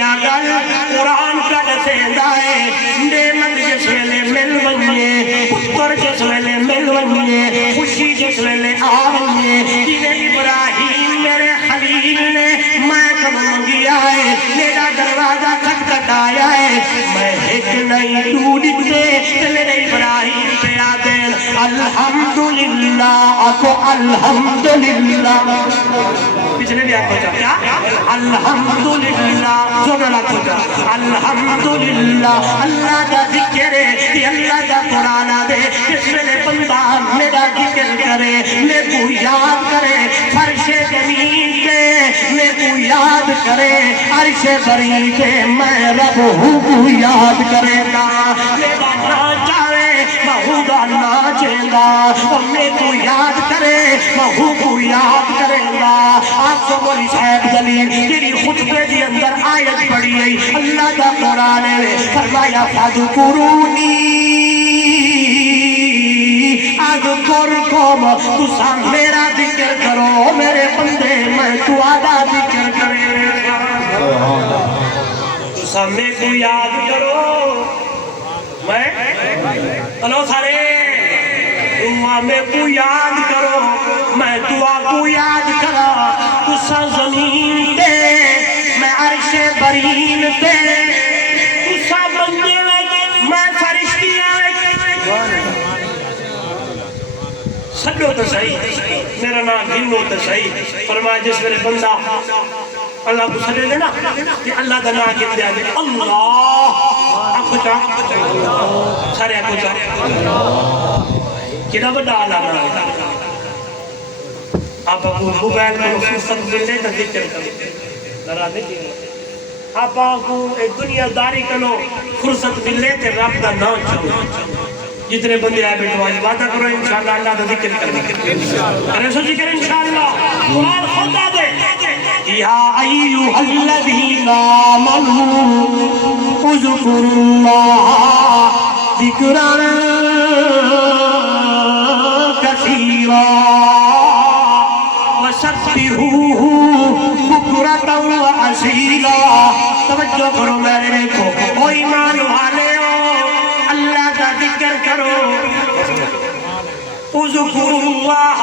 اگر قرآن کا دسیندہ ہے نعمت جس ویلے مل ونجے پتر جس ویلے مل ونجے خوشی جس ویلے آ ونجے جنہیں ابراہیم میرے خلیل نے میں کب منگیا ہے میرا دروازہ کھٹکھٹایا ہے میں ایک نہیں تو دکھتے میرے ابراہیم پہ آدین الحمدللہ آکو الحمدللہ پچھلے بھی آپ کو کیا الحمدللہ زورلا کھوٹا الحمدللہ اللہ کا ذکر ہے یہ اللہ کا قرآن دے جس میں بندہ میرا ذکر کرے میں کو یاد کرے فرش زمین پہ میں کو یاد کرے عرش بری پہ میں رب ہوں کو یاد کرے گا میرا نا چاہے مہو گا ناچیں گا اور میں کو یاد کرے مہو کو یاد کرے گا آپ کو مولی صاحب دلیل تیری خطبے دی اندر آیت پڑھی ہے اللہ کا قرآن ہے فرمایا فَذْكُرُونِي اذکرکم تسا میرا ذکر کرو میرے بندے میں تو آدھا ذکر کرے تسا میں کو یاد کرو میں انہوں سارے دعا میں کو یاد کرو میں دعا کو یاد کرا تسا زمین دے میں عرش برین دے تسا بندے میں فرشتیاں سڈو تو صحیح میرا نام گنو تو صحیح فرمایا جس میرے بندہ اللہ کو سڈے دینا کہ اللہ کا نام گن دیا دے اللہ آپ کو چاہ سارے آپ کو چاہ کنا بڑا آلہ ہے آپ کو موبائل کو فرصت ملے تو ذکر کرو ذرا دیکھیے آپ کو دنیا داری کرو فرصت ملے تو رب کا نام چاہو جتنے بندے آئے بیٹھو آج وعدہ کرو انشاءاللہ اللہ کا ذکر کریں کریں سو ذکر انشاءاللہ قرآن خدا دے یا ایوہ الذین آمنوا اذکروا اللہ ذکرا کثیرا وسبحوہ بکرۃ وأصیلا توجہ کرو میرے کو او ایمان والے اللہ کا ذکر کرو اذکروا اللہ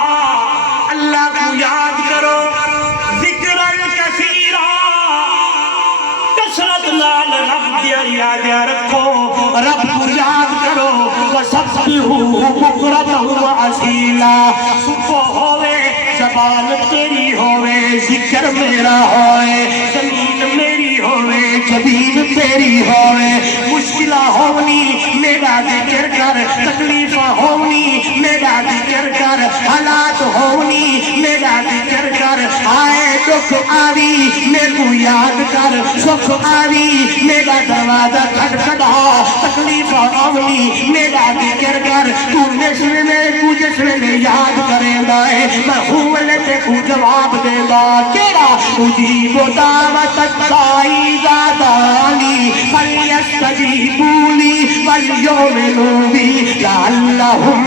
اللہ کو یاد کرو ذکر کثیرا کثرت نال رب دیا یاد رکھو رب کو یاد کرو وسبحوہ بکرۃ وأصیلا صبح ہوئے زبان تیری ہوئے ذکر میرا ہوئے زمین میری ہوئے جبین تیری ہوئے مشکلہ ہونی میرا ذکر کر تکلیفہ ہونی میرا ذکر کر حالات ہونی میرا ذکر کر آئے دکھ آوی میں کو یاد کر سکھ آوی میرا دروازہ کھٹکھٹا تکلیفہ ہونی میرا ذکر کر تو نسل میں کو جسل میں یاد کرے دائے میں ہولے تے کو جواب دے دا کیڑا اجیب دعوت الدائی زادانی فلیستجیبوا لی ولیؤمنوا بی لعلہم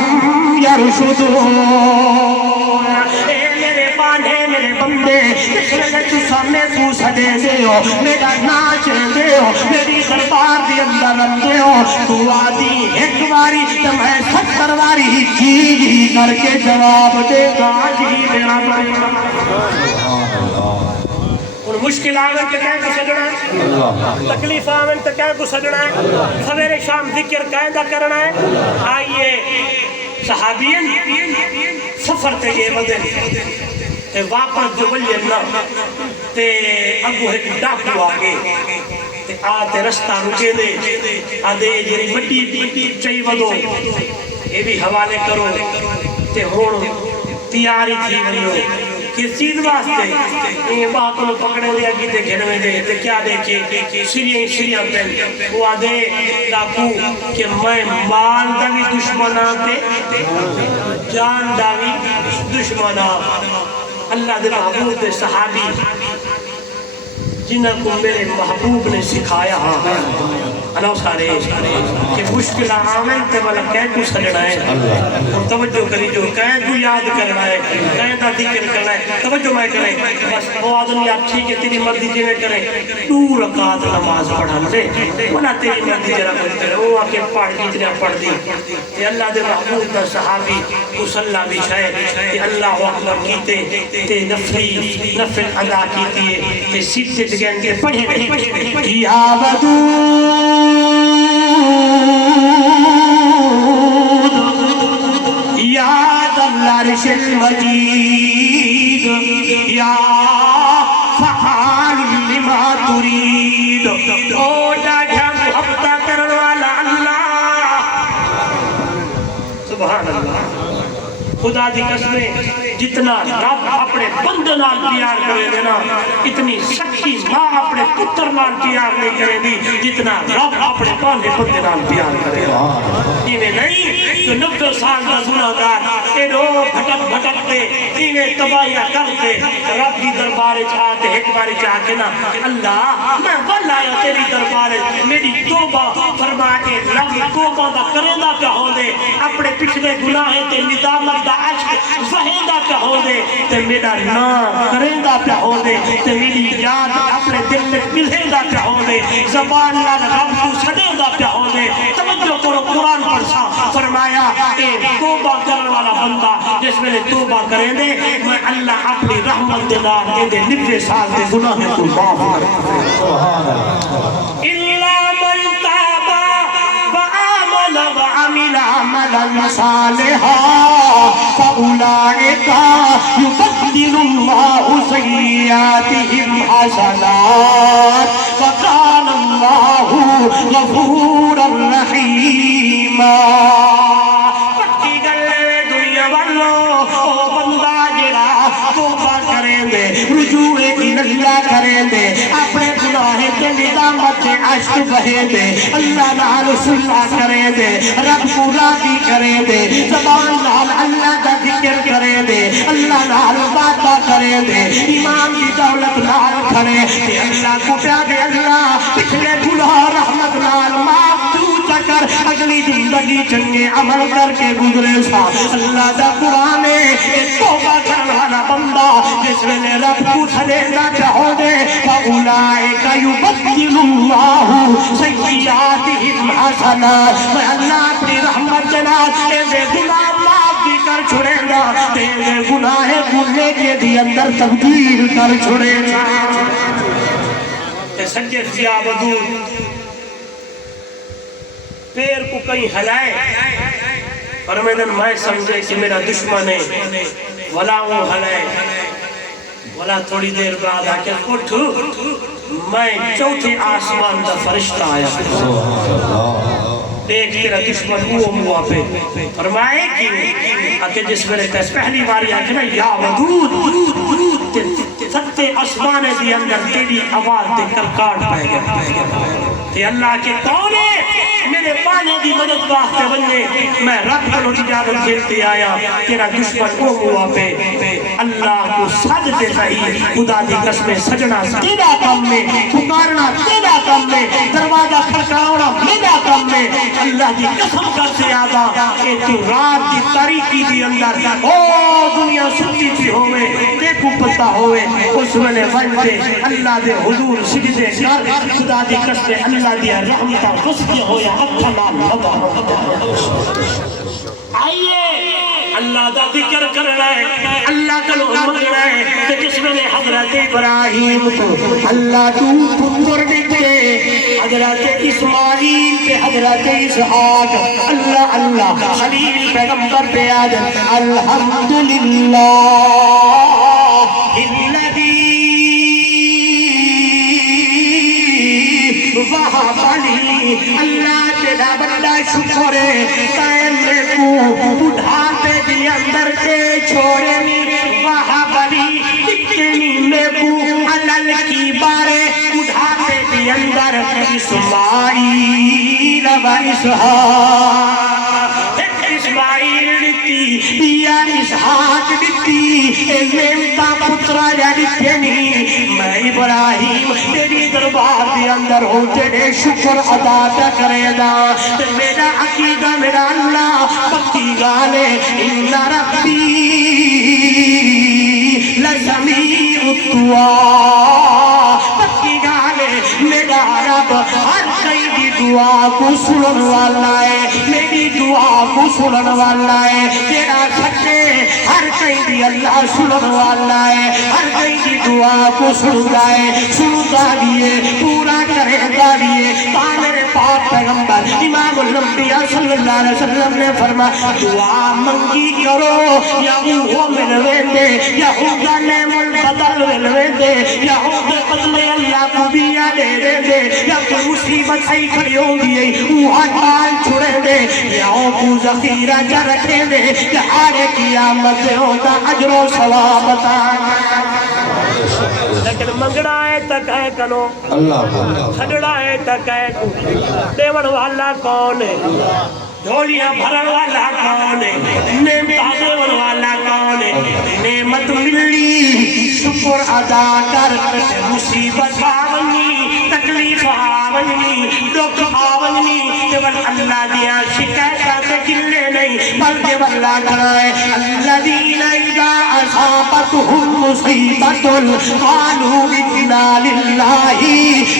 یرشدون اے میرے باندھے میرے بندے جس میں تو سامنے تو سدے دے ہو میرا ناچ دے ہو میری دربار دی اندر رکھتے ہو تو آدھی ایک باری تو میں 70 باری جی کر کے جواب دے گا جی میرا اور مشکل آمن تو کہیں کو سجنا ہے، تکلیف آمن تو کہیں کو سجنا ہے، سویر شام ذکر کہیں دا کرنا ہے. آئیے صحابین سفر تے گئے بدن تے واپس جو بلے اللہ تے ابو ایک ڈاکو آگے تے آتے رستہ رکے دے آدھے جری مٹی چاہی ودو یہ بھی حوالے کرو تے ہون تیاری تھی بنیو کس چیز واسطے یہ بات انہوں پکڑے دے اگی تے گھنوے دے تے کیا دیکھے سریاں پہن وہ آدھے ڈاکو کہ میں مال دا بھی دشمنہ تے جان دا بھی دشمنہ. اللہ دے محبوب دے صحابی جنہاں کو میرے محبوب نے سکھایا انہوں سارے کہ مشکل آمین تے والا کہیں کو سجنا ہے اور توجہ کری جو کہیں کو یاد کرنا ہے کہیں دا ذکر کرنا ہے توجہ میں کریں بس وہ آدمی آپ ٹھیک ہے تیری مرضی جنہیں کریں 2 رکعت نماز پڑھا مجھے ولا تیری مرضی جرا کچھ کریں وہ آکے پڑھ کی اتنا پڑھ دی کہ اللہ دے محبوب دا صحابی مسلح بھی شاید کہ اللہ اکبر کیتے تے نفل ادا کیتے تے سیدھے جگہن کے پڑھے یا ودود یا ذا العرش المجید یا فعال لما ترید او ڈاڈھا محبتہ کرنے والا اللہ سبحان اللہ. خدا دی قسمیں جتنا رب اپنے بندے نال پیار کرے دینا اتنی سچی ماں اپنے پتر نال پیار نہیں کرے دی جتنا رب اپنے بندے نال پیار کرے گا. ایویں نہیں تو 90 سال کا گناہگار ایڈو بھٹک دے ایویں تباہیاں کرتے رب دی دربار چاہتے ایک باری چاہ کے نا اللہ میں بل آیا تیری دربار میری توبہ فرما کے لگ توبہ دا کرے دا پہ ہو دے اپنے پچھلے گناہیں تے ندامت دا عشق وحیدہ پہ ہو دے تے میرا نام کرندہ پہ ہو دے تے میری یاد اپنے دل میں ملہندہ پہ ہو دے زبان لال رب کو سجندہ پہ ہو دے. توجہ کرو قرآن پڑھا فرمایا اے توبہ کرنے والا بندہ جس میں نے توبہ کریں دے میں اللہ اپنی رحمت دلار دے 90 سال دے گناہ کو معاف کر اللہ من تابا وآمن وعمل عملا صالحا فأولئك يبدل الله سيئاتهم حسنات وكان الله غفورا رحيما. پکی گلے دنیا والو او بندہ جڑا توبہ کریں دے رجوع اللہ کریں دے اپنے گناہ تے ندامت تے عشق بہے دے اللہ نال صلح کریں دے رب کو راضی کریں دے زبان نال اللہ دا ذکر کریں دے اللہ نال باتاں کریں دے ایمان کی دولت نال کھڑے تے اللہ کو پیارے اللہ پچھلے گناہ رحمت نال معاف کر اگلی زندگی چنگے عمل کر کے گزرے سا. اللہ دا قرآن توبہ کرنے والا بندہ جس میں رب کو سجدہ چاہو دے فَأُولَئِكَ يُبَدِّلُ اللَّهُ سَيِّئَاتِهِمْ حَسَنَاتٍ. میں اللہ اپنی رحمت جنال ایسے گناہ معاف بھی کر چھوڑے گا تیرے گناہ بھولنے کے دی اندر تبدیل کر چھوڑے گا. سجدے یا ودود پیر کو کہیں ہلائے فرمیدن میں سمجھے کہ میرا دشمن ہے ولا وہ ہلائے ولا تھوڑی دیر بعد آکے اٹھ میں چوتھے آسمان دا فرشتہ آیا دیکھ تیرا دشمن وہ ہوا پہ فرمائے کہ آکے جس میں نے پہلی باری آکے نا یا ودود ستے آسمان دی اندر تیری آواز دے کر کاٹ پائے گا تے اللہ کے کون ہے میرے پانے دی مدد واسطے بننے میں رب کو اجازت دیتے آیا تیرا دشمن وہ ہوا پہ اللہ کو سجدے صحیح خدا دی قسمیں سجنا تیرا کام میں پکارنا تیرا کام میں دروازہ کھڑکانا میرا کام میں اللہ دی قسم کرتے آدھا کہ تو رات دی تاریکی دی اندر او دنیا سنتی تھی ہوئے دیکھو پتہ ہوئے اس ویلے بنتے اللہ دے حضور سجدے کر خدا دی قسمیں اللہ دی رحمتہ رسکی ہویا آئیے اللہ دا ذکر کرنا ہے اللہ کا لوگ منگنا ہے کہ جس میں نے حضرت ابراہیم کو اللہ تو پتر دیتے حضرت اسماعیل پہ حضرت اسحاق اللہ اللہ خلیل پیغمبر پہ آدم الحمدللہ اللہ تیرا بڑا شکر ہے قائم میں کو بڑھاپے دی اندر کے چھوڑے میں وہاں بڑی اتنی میں کو علل کی بارے بڑھاپے دی اندر اسماعیل و اسحاق اسماعیل دیتی یا اسحاق دیتی نعمتا پترا یا دیتے نہیں میں ابراہیم تیری دربار دی اندر ہوں تیرے شکر ادا کرے دا میرا عقیدہ میرا اللہ پکی گالے ان ربی لسمیع الدعاء پکی گالے میرا رب ہر کئی دی دعا کو سنن والا ہے میری دعا کو سنن والا ہے تیرا سچے ہر کئی دی اللہ سنن والا ہے ہر کئی دی دعا کو سنتا ہے سنتا دیئے پورا کرے گا دیئے میرے پاک پیغمبر امام الانبیاء صلی اللہ علیہ وسلم نے فرمایا دعا منگی کرو یا وہ ملوے دے یا ہوگا نعم البدل ملوے دے یا ہوگا بدلے اللہ کو بیا دے دے دے یا کوئی مصیبت ہی کھڑی ہوں گی وہ حال چھوڑے دے یا کو ذخیرہ جا رکھے دے یا آرے قیامت سے ہوتا عجر و ثواب عطا لیکن منگڑا ہے تک ہے کنو کھڑڑا ہے تک ہے دیوڑ والا کون ہے ڈھولیاں بھرن والا کون ہے نعمت دیوڑ والا کون ہے نعمت ملی شکر ادا کر مصیبت آونی تکلیف آونی دکھ آونی دیوڑ اللہ دیا شکایتہ سے گلے نہیں بلکہ واللہ کرائے الذین اذا اصابتهم مصیبت قالوا انا للہ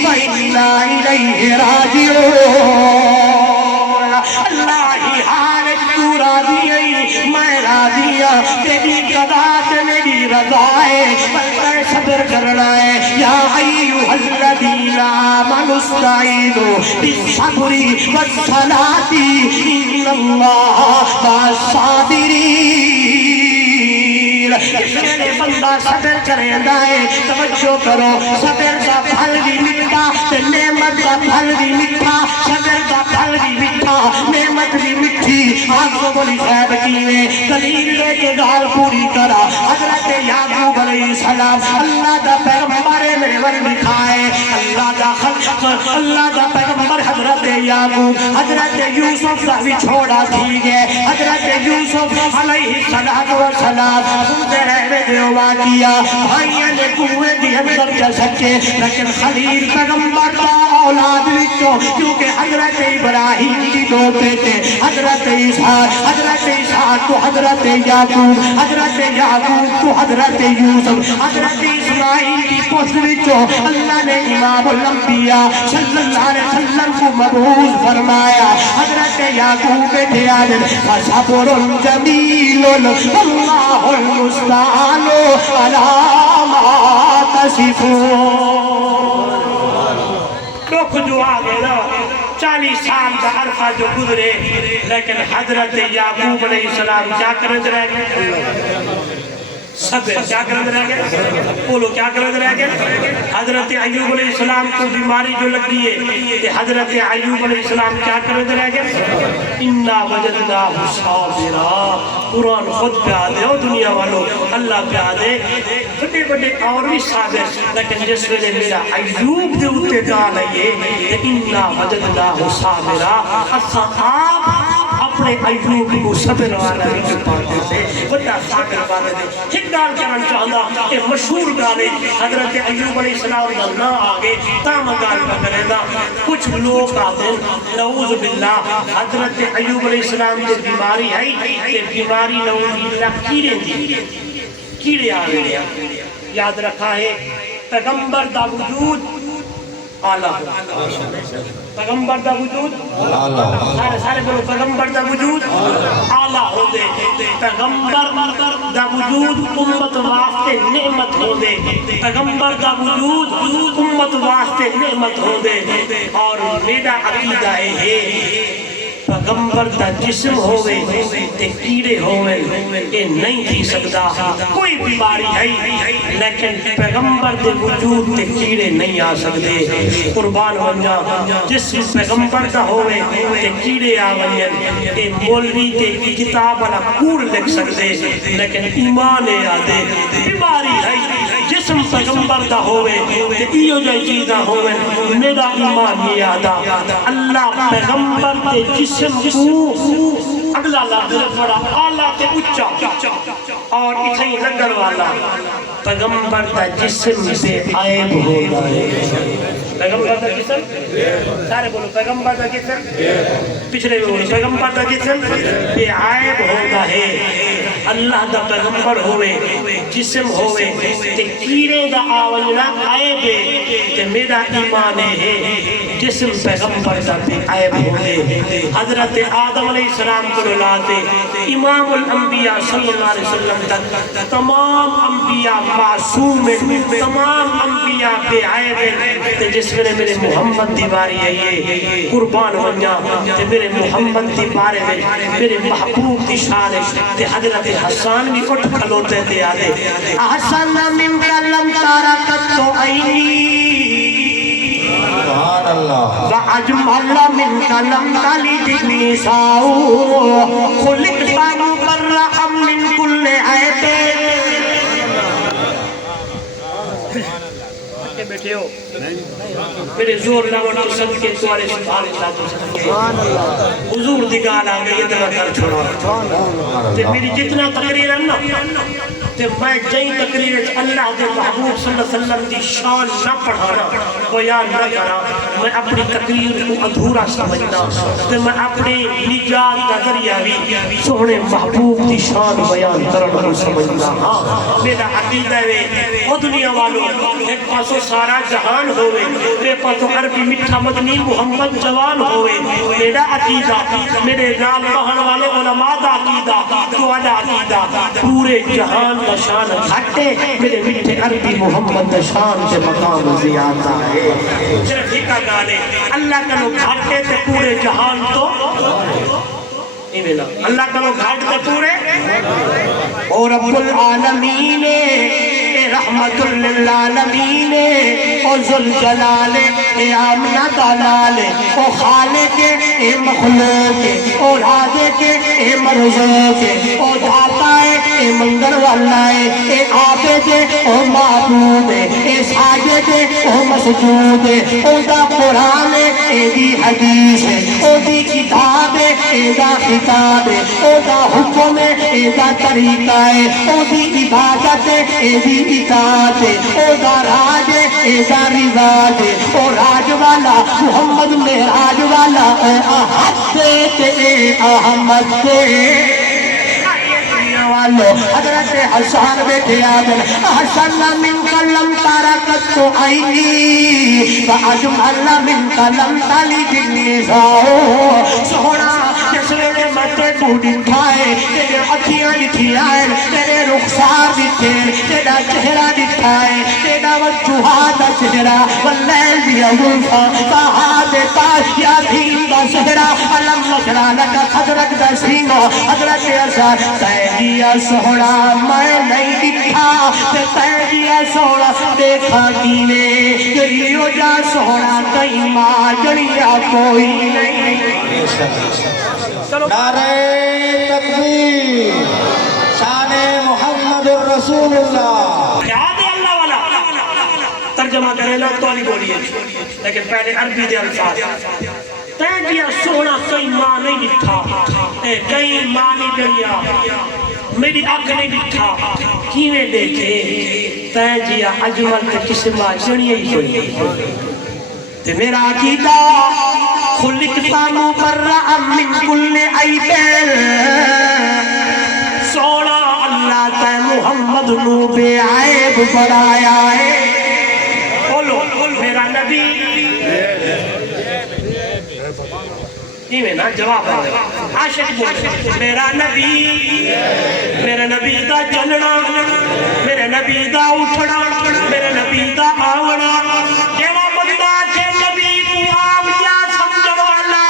وانا الیہ راجعون اللہ حالت تو راضی ہے میں راضی ہوں تیری قضا سے میری رضا ہے میں صبر کرنا ہے یا ایھا الذین آمنوا استعینوا بالصبر والصلاۃ ان اللہ مع الصابرین میرے بندہ صبر کرے دائے توجہ کرو صبر کا پھل بھی مٹھا نعمت کا پھل بھی مٹھا صبر کا پھل بھی مٹھا نعمت بھی مٹھی آپ کو بولی خیب کیوے دلیل لے کے گال پوری کرا حضرت یعقوب علیہ السلام اللہ دا پیغمبر میرے ون دکھائے اللہ دا خلق اللہ دا پیغمبر حضرت یعقوب حضرت یوسف کا بھی چھوڑا تھی گئے حضرت یوسف علیہ السلام سنتے رہنے دیوا کیا بھائیاں نے کوئے دی اندر جا سکے لیکن خلیل پیغمبر کا اولاد وچوں کیونکہ حضرت ابراہیم کی دو بیٹے حضرت اسحاق تو حضرت یعقوب تو حضرت یوسف حضرت اسماعیل کی پشت وچوں اللہ نے امام الانبیاء صلی اللہ علیہ وسلم کو مبعوث فرمایا حضرت یعقوب بیٹے آدم فصبر جمیل اللہ المستعان علی ما تصفون دکھ جو آگے نا 40 سال کا عرفہ جو گزرے لیکن حضرت یعقوب علیہ السلام کیا کرتے رہ گئے صبر کیا کرتے رہ گئے بولو کیا کرتے رہ گئے حضرت ایوب علیہ السلام کو بیماری جو لگی ہے کہ حضرت ایوب علیہ السلام کیا کرتے رہ گئے انا وجدناہ صابرا قرآن خود پہ آدھے ہو دنیا والوں اللہ پہ آدھے بڑے بڑے اور بھی صابر لیکن جس ویلے میرا ایوب دے اتے گال ہے یہ انا وجدناہ صابرا اصلا آپ اپنے ایوب کو صبر والا بھی پاتے تھے بڑا صابر پاتے تھے ایک گال کرنا چاہتا کہ مشہور گالے حضرت ایوب علیہ السلام کا نہ آگے تام گال کا کرے گا کچھ لوگ آتے ہیں نعوذ باللہ حضرت ایوب علیہ السلام کی بیماری ہے کہ بیماری نعوذ باللہ کیڑے دی کیڑے آگے یاد رکھا ہے پیغمبر دا وجود آلہ پیغمبر دا وجود سارے بولو پیغمبر دا وجود آلہ ہو دے پیغمبر دا وجود امت واسطے نعمت ہو دے پیغمبر دا وجود امت واسطے نعمت ہو دے اور میرا عقیدہ ہے پیغمبر دا جسم ہوئے تے کیڑے ہوئے اے نہیں تھی سکتا کوئی بیماری ہے لیکن پیغمبر دے وجود تے کیڑے نہیں آ سکتے قربان ونجا جسم پیغمبر دا ہوئے تے کیڑے آ ونجن اے مولوی تے کتاب والا کوڑ لکھ سکتے لیکن ایمان آدھے بیماری ہے جسم پیغمبر دا ہوئے تے ایو جائے چیزاں ہوئے میرا ایمان نہیں آدھا اللہ پیغمبر دے جسم کو اگلا لفظ بڑا آلہ تے اچھا اور اتھائی لنگر والا پیغمبر دا جسم بے عیب ہوگا ہے پیغمبر دا جسم سارے بولو پیغمبر دا جسم پچھلے بولو پیغمبر دا جسم بے عیب ہوگا ہے اللہ دا پیغمبر ہوئے جسم ہوئے تے کیڑے دا آوجنا عیب ہے تے میرا ایمان ہے جسم پیغمبر دا بے عیب ہوئے حضرت آدم علیہ السلام کو لاتے امام الانبیاء صلی اللہ علیہ وسلم تک تمام انبیاء معصوم ہیں تمام انبیاء بے عیب ہیں تے جس میرے محمد دی باری ہے یہ قربان ونجا تے میرے محمد دی بارے میں میرے محبوب دی شان ہے تے حضرت حسان بھی اٹھ کھلوتے تھے آدھے احسن من کلم تارکت تو عینی سبحان اللہ وَأَجْمَلَ مِنْكَ لَمْ تَلِدِ النِّسَاءُ خُلِقْتَ مُبَرَّأً مِنْ كُلِّ عَیْبٍ بیٹھے ہو میرے زور لاؤں تو صدقے توارے سبحان اللہ حضور دی گال آگئی ادھر کر چھوڑا تے میری جتنا تقریر ہے نا تے میں جائیں تقریر اللہ دے محبوب صلی اللہ علیہ وسلم دی شان نہ پڑھانا بیان نہ کرا میں اپنی تقریر کو ادھورا سمجھنا تے میں اپنے نجات کا ذریعہ بھی سونے محبوب دی شان بیان کرنا کو سمجھنا میرا عقیدہ ہے وہ دنیا والوں ایک پاسو سارا جہان ہوئے ایک پاسو عربی مٹھا مدنی محمد جوان ہوئے میرا عقیدہ میرے نام پہن والے علماء دا عقیدہ تو علا عقیدہ پورے جہان کا شان گھٹے میرے مٹھے عربی محمد دا شان کے مقام زیادہ ہے صرف ہی کا گانے اللہ کا لوگ گھٹے تے پورے جہان تو اللہ کا لوگ گھٹ تے پورے اور رب العالمین رحمت للعالمین او ذوالجلال اے آمنہ دلال او خالق اے مخلوق او رازق اے مرزوق او داتا اے منگر والا اے عابد او معبود اے ساجد او مسجود او دا قرآن اے دی حدیث او دی کتاب اے دا خطاب او دا حکم اے دا طریقہ او دی عبادت اے دی اطاعت او دا راج اے دا رضاج او راج والا محمد معراج والا اے احد تے احمد تے حضرت حسان بیٹھے آدم احسن من کلم تارکت تو عینی وَأَجْمَلَ مِن کلم تَلِدِ النِّسَاءُ سونا جس نے متے کو دکھائے تیرے اکھیاں دکھائے تیرے رخسار دکھے تیرا چہرہ دکھائے تیرا وجوہا دا چہرہ واللیل بھی اغلفا فہاد تاش یا دین دا چہرہ علم نشرہ لکا حضرت دا سینہ حضرت اثر تیجیا سوڑا میں نہیں دکھا تیجیا سوڑا دیکھا کینے جڑیو جا سوڑا کئی ماں جڑیا کوئی نہیں نعرہ تکبیر شان محمد رسول اللہ یاد ہے اللہ والا ترجمہ کرے نا تو نہیں بولیے لیکن پہلے عربی دے الفاظ تیجیا سونا کئی ماں نہیں دکھا کئی ماں نہیں دنیا میری آنکھ نہیں دکھا کیویں دیکھے تیجیا اجمل تے قسمہ جڑیے ہی کوئی تے میرا عقیدہ خلقتا مبرأ من کل عیب سونا اللہ تے محمد نو بے عیب بڑھایا ہے بولو میرا نبی میں نا جواب ہے عاشق بول میرا نبی دا چلنا میرے نبی دا اٹھنا میرے نبی دا آونا جیڑا بندہ کے نبی کو آویا سمجھن والا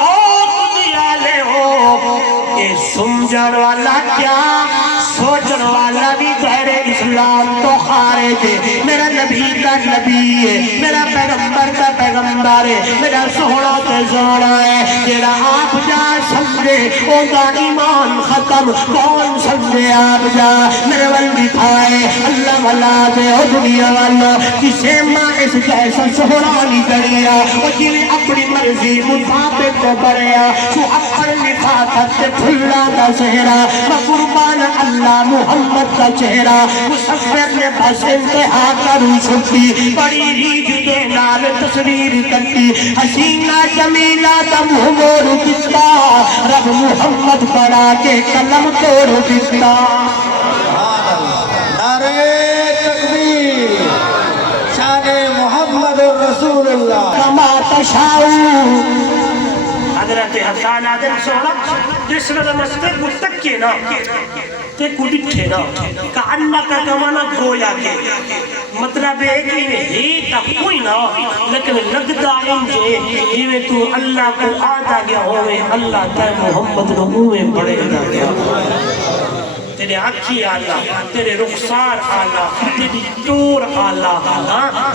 او دنیا لے ہو اے سمجھن والا کیا سوچن والا بھی غیر اسلام تو خارج ہے میرا نبی کا نبی ہے میرا پیغمبر کا پیغمبر ہے میرا سونا تے سونا ہے جیڑا آپ جا سمجھے او دا ایمان ختم کون سمجھے آپ جا میرے والدی کھائے اللہ والا دے او دنیا والا کسے ماں اس جیسا سونا نہیں کریا او جیوے اپنی مرضی مطابق کو بریا تو اپنے نفاقت سے پھلا دا سہرا قربان اللہ محمد کا چہرہ مصور نے بس انتہا کروں چھٹی بڑی ریج کے نال تصویر کرتی حسینہ جمیلہ دم مور کتا رب محمد پڑا کے قلم توڑ کتا نعرہ تکبیر شان محمد رسول اللہ کما تشاؤ حضرت حسان آدم سوڑا جس میں مسجد مستقی نا تے کو ڈٹھے نا کہنا کا کمانا گویا کے مطلب ہے کہ ہی تا کوئی نا لیکن لگتا انجے ہی تو اللہ کو آتا گیا ہوئے اللہ تے محمد نبو میں بڑے گا گیا تیرے آنکھی آلہ تیرے رخسار آلہ تیری ٹور آلہ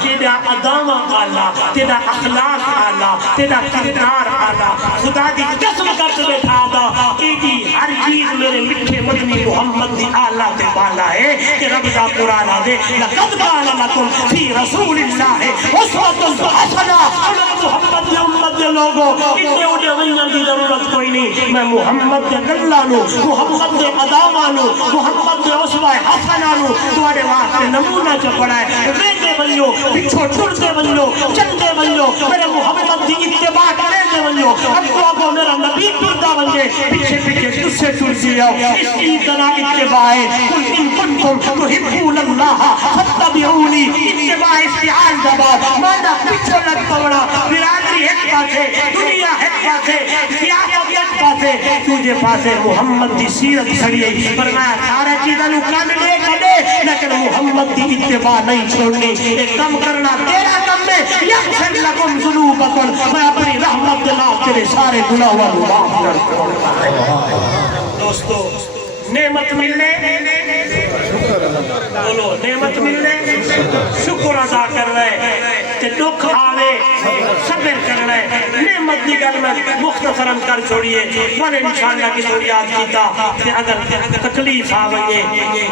تیرا ادامہ آلہ تیرا اخلاق آلہ تیرا کردار آلہ خدا دی قسم کرتے بیٹھا دا ایدی ہر چیز میرے مٹھے مدنی محمد دی آلہ تے بالا ہے کہ رب دا قرآن دے لَقَدْ قَالَ لَكُمْ فِي رَسُولِ اللَّهِ اُسْوَةٌ حَسَنَةٌ محمد دے امت دے لوگوں اتنے اڑے ویاں دی ضرورت کوئی نہیں میں محمد دے گلانو محمد دے ادامانو محمد دے عصبہ حسنانو تمہارے واسطے نمونہ چپڑا ہے بیٹے بنیو پچھو ٹھڑتے بنیو چندے بنیو میرے محمد دی اتباع کرے دے بنیو اب تو ابو میرا نبی ٹھڑتا بنجے پیچھے پیچھے تُس سے ٹھڑ دیا اس کی طرح اتباع ہے قل ان کنتم تحبون اللہ فاتبعونی اتباع استعال دبا مانا پچھو لگ پوڑا برادری ایک بات ہے دنیا ایک بات ہے سیاست ایک بات ہے تجھے پاسے محمد دی سیرت سڑیے فرمایا سارا چیزیں کام لے کھڑے لیکن محمد کی اتباع نہیں چھوڑنی ایک کم کرنا تیرا کم میں یغفر لکم ذنوبکم میں اپنی رحمت دلا تیرے سارے گناہ والو معاف کرتا دوستو نعمت ملنے بولو نعمت ملنے شکر ادا کر رہے کہ دکھ آوے صبر کر رہے نعمت دی گل میں مختصراً کر چھوڑیے میں نے انشاءاللہ کی تو یاد کیتا کہ اگر تکلیف آوئے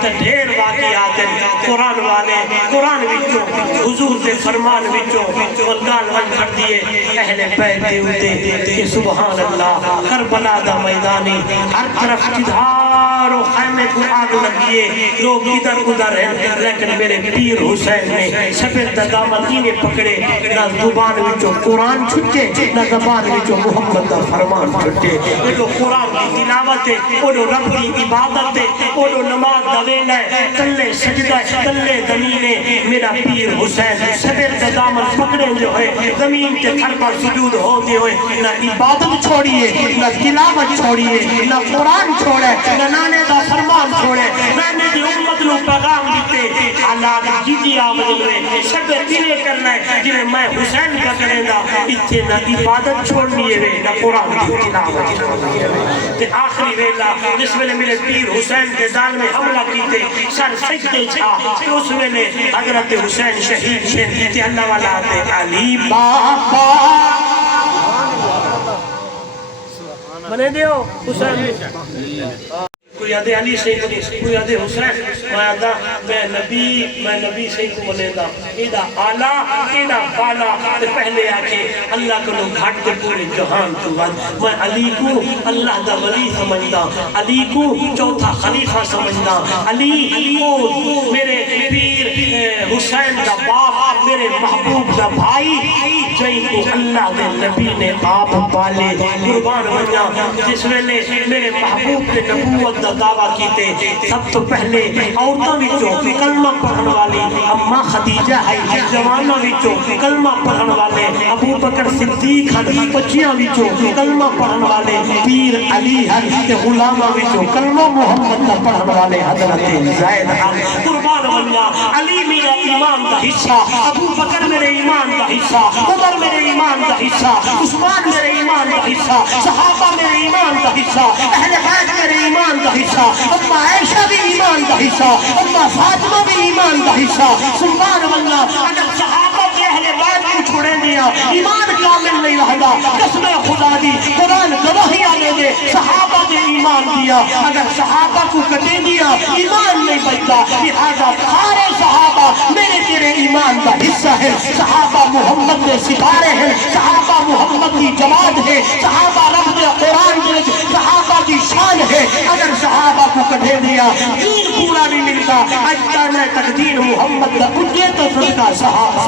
تو ڈھیر واقعات قرآن والے قرآن وچوں حضور دے فرمان وچوں والگال ون کر دیے اہل بیت دے ہوتے کہ سبحان اللہ کربلا دا میدانی ہر طرف جدھار و خیمے کو آگ لگیے لوگ ادھر ادھر ہیں لیکن میرے پیر حسین نے صبر دا دامن ہی نے پکڑے نہ زبان وچوں قرآن چھٹے نہ زبان وچوں محمد دا فرمان چھٹے وہ قرآن کی تلاوت ہے وہ رب کی عبادت ہے وہ نماز دا ویلا ہے تلے سجدہ تلے زمینے میرا پیر حسین صبر دا دامن پکڑے جو ہے زمین کے تھر پر سجود ہوتے ہوئے نہ عبادت چھوڑیے نہ تلاوت چھوڑیے نہ قرآن چھوڑے نہ نانے دا فرمان چھوڑے میں نے دی امت نو پیغام دیتے حالات جیتی آمد ہوئے صبر دینے کرنا ہے جنہیں میں حسین کا کریں دا اتھے نہ عبادت چھوڑنی ہے نہ قرآن کی تلاوت چھوڑنی ہے آخری ویلا جس ویلے میرے پیر حسین کے دال میں حملہ کیتے سر سجدے چھا تو اس ویلے حضرت حسین شہید شہید تے اللہ والا آتے علی بابا بنے دیو حسین کوئی آدھے علی سے کوئی آدھے حسین میں نبی سے کو بنے دا ایدہ آلہ ایدہ بالا تے پہلے آکے اللہ کو لوگ گھاٹ دے پورے جہان تو بعد میں علی کو اللہ دا ولی سمجھدا علی کو چوتھا خلیفہ سمجھدا علی کو میرے پیر حسین دا باپ میرے محبوب دا بھائی جائیں کو اللہ دے نبی نے آپ پالے قربان بنیا جس ویلے میرے محبوب کے نبوت دا دعویٰ کیتے سب تو پہلے عورتوں وچوں کلمہ پڑھن والی اما خدیجہ ہے جواناں وچوں کلمہ پڑھن والے ابو بکر صدیق ہیں بچیاں وچوں کلمہ پڑھن والے پیر علی ہیں تے غلاماں وچوں کلمہ محمد دا پڑھن والے حضرت زید ہیں قربان اللہ علی میرا ایمان دا حصہ ابو بکر میرے ایمان دا حصہ عمر میرے ایمان دا حصہ عثمان میرے ایمان دا حصہ صحابہ میرے ایمان دا حصہ اہل بیت میرے ایمان دا حصہ اما عائشہ بھی ایمان دا حصہ اما فاطمہ بھی ایمان دا حصہ سبحان اللہ اگر صحابہ کے اہل بیت کو چھوڑے دیا ایمان کامل نہیں رہتا قسم خدا دی قرآن گواہی آنے دے صحابہ نے ایمان دیا اگر صحابہ کو کٹے دیا ایمان نہیں بچتا لہذا سارے صحابہ میرے تیرے ایمان کا حصہ ہے صحابہ محمد کے ستارے ہیں صحابہ محمد کی جماعت ہے صحابہ رب نے قرآن کے صحابہ کی شان ہے اگر صحابہ کو کٹے دیا دین پورا نہیں ملتا اجتا میں تک دین محمد کا اجھے تو صدقہ صحابہ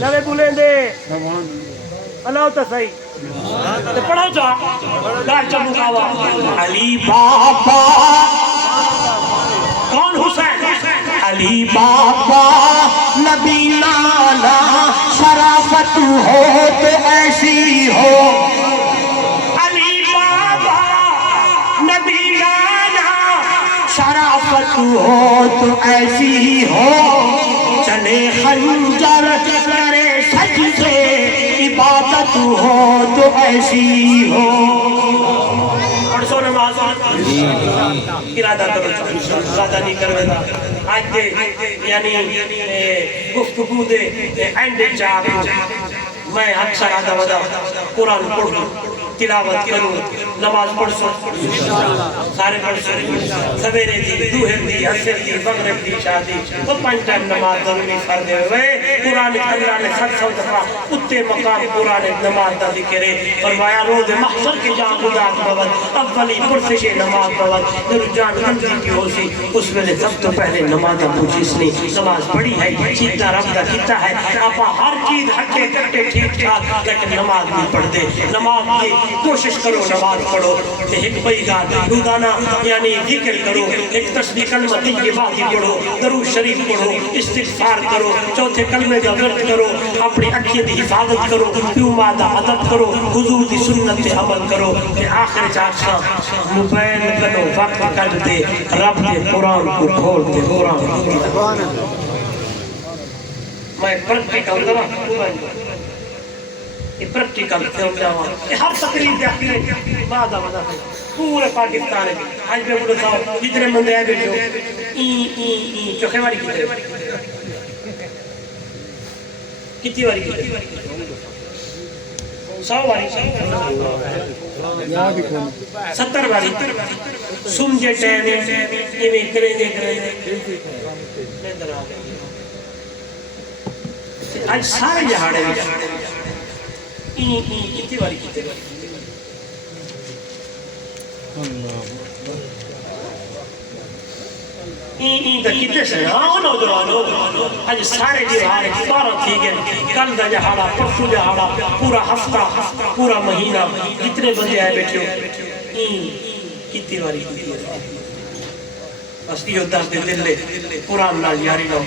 نوے بولیں دے اللہ تا صحیح پڑھو چاہ دار چمو کعوہ علی بابا کون حسین علی بابا نبی لالا شرافت ہو تو ایسی ہو علی بابا نبی لالا شرافت ہو تو ایسی ہو چلے خنجر کرے سجدے عبادت ہو تو ایسی ہو اور سو نماز ارادہ کرو ارادہ نہیں کرنا آج دے یعنی گفتگو دے اینڈ چاہ میں اکثر آدھا ودا قرآن پڑھوں تلاوت کروں نماز پڑھ سو سارے پڑھ سو سویرے دی دوہر دی عصر دی مغرب دی شادی تو 5 ٹائم نماز ضروری فرض ہے ہوئے قرآن اللہ نے 700 دفعہ اتے مقام قرآن نماز دا ذکر ہے فرمایا روز محشر کے جہاں خدا بوت اولی پرسش نماز بوت در جان رمضی کی ہو سی اس میں سب تو پہلے نماز پوچھیس نے نماز پڑھی ہے چیتا رب دا کیتا ہے اپا ہر چیز ہٹے کٹے ٹھیک ٹھاک لیکن نماز نہیں پڑھ دے نماز کی کوشش کرو نماز پڑھو ایک بھائی گات روزانہ یعنی ذکر کرو ایک تسبیح کلمہ طیبہ پڑھو درود شریف پڑھو استغفار کرو چوتھے کلمے کا ورد کرو اپنی اکھیاں دی حفاظت کرو پیوما دا ادب کرو حضور دی سنت تے عمل کرو تے آخر چاچا موبائل کرو وقت کر دے رب دے قرآن کو کھول دے قرآن میں پریکٹیکل کروں پریکٹیکل کھیل جاواں ہر تقریب دے اخیر بعد آواں پورے پاکستان ہے آج میں بولو تھا جتنے بندے آئے بیٹھو چوکھے واری کتنی واری 100 واری 70 واری سمجھے ٹائم ایویں کریں گے آج سارے جہاڑے کتنی باری کیتے کتے سے ہاں نوجوانوں آج سارے جہاڑے 12 تھی گئے کل دا جہاڑا پرسو جہاڑا پورا ہفتہ پورا مہینہ جتنے بندے آئے بیٹھے کتنی باری بس یہ دس دل لے قرآن نال یاری لو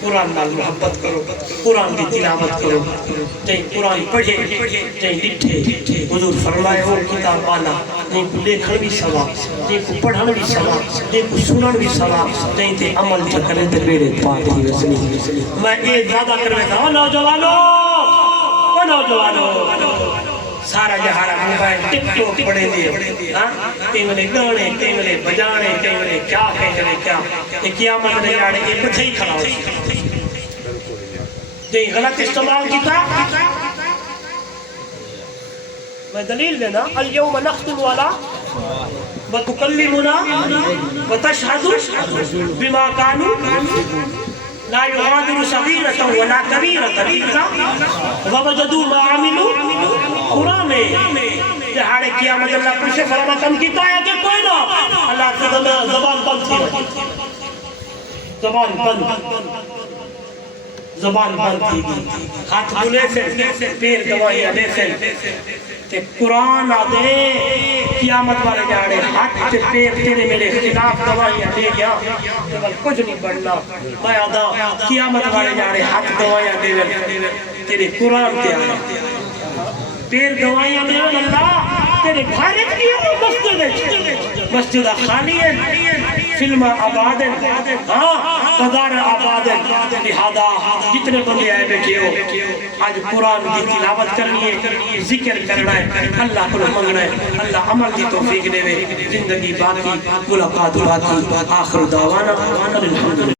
قرآن نال محبت کرو قرآن کی تلاوت کرو چاہیے قرآن پڑھے چاہیے لٹھے حضور فرمائے ہو کتاب بالا جن کو لیکھن بھی ثواب جن کو پڑھن بھی ثواب جن کو سنن بھی ثواب چاہیے تے عمل چکرے تے بیڑے پاک ہی وسنی میں ایک زیادہ کر رہا تھا نوجوانوں سارا جہارا موبائل ٹک ٹوک پڑے دے تیملے گانے تیملے بجانے تیملے کیا کہنے کیا یہ قیامت نہیں آڑے یہ کچھ ہی کھڑا ہو جی غلط استعمال کیتا میں دلیل دینا اليوم نختم والا وتكلمنا وتشهد بما كانوا لا يغادر صغيرة ولا كبيرة إلا ووجدوا ما عملوا قرآن جہاڑے قیامت اللہ پوچھے فرما کم کیتا ہے کہ کوئی نہ اللہ سے زبان بند تھی زبان بند زبان بند تھی گئی ہاتھ بلے سے پیر گواہیاں دے سے تے قرآن آدھے قیامت والے جاڑے ہاتھ تے پیر تیرے میرے خلاف گواہیاں دے گیا تو بل کچھ نہیں بڑھنا میں آدھا قیامت والے جاڑے ہاتھ گواہیاں دے گیا تیرے قرآن تے آیا پیر گواہیاں دے گیا اللہ تیرے گھارت کیا مسجد خالی ہے فلم آباد ہے ہاں بازار آباد ہے لہذا جتنے بندے آئے بیٹھے ہو آج قرآن کی تلاوت کرنی ہے ذکر کرنا ہے اللہ کو منگنا ہے اللہ عمل کی توفیق دے زندگی باقی ملاقات باقی آخر دعوانا الحمدللہ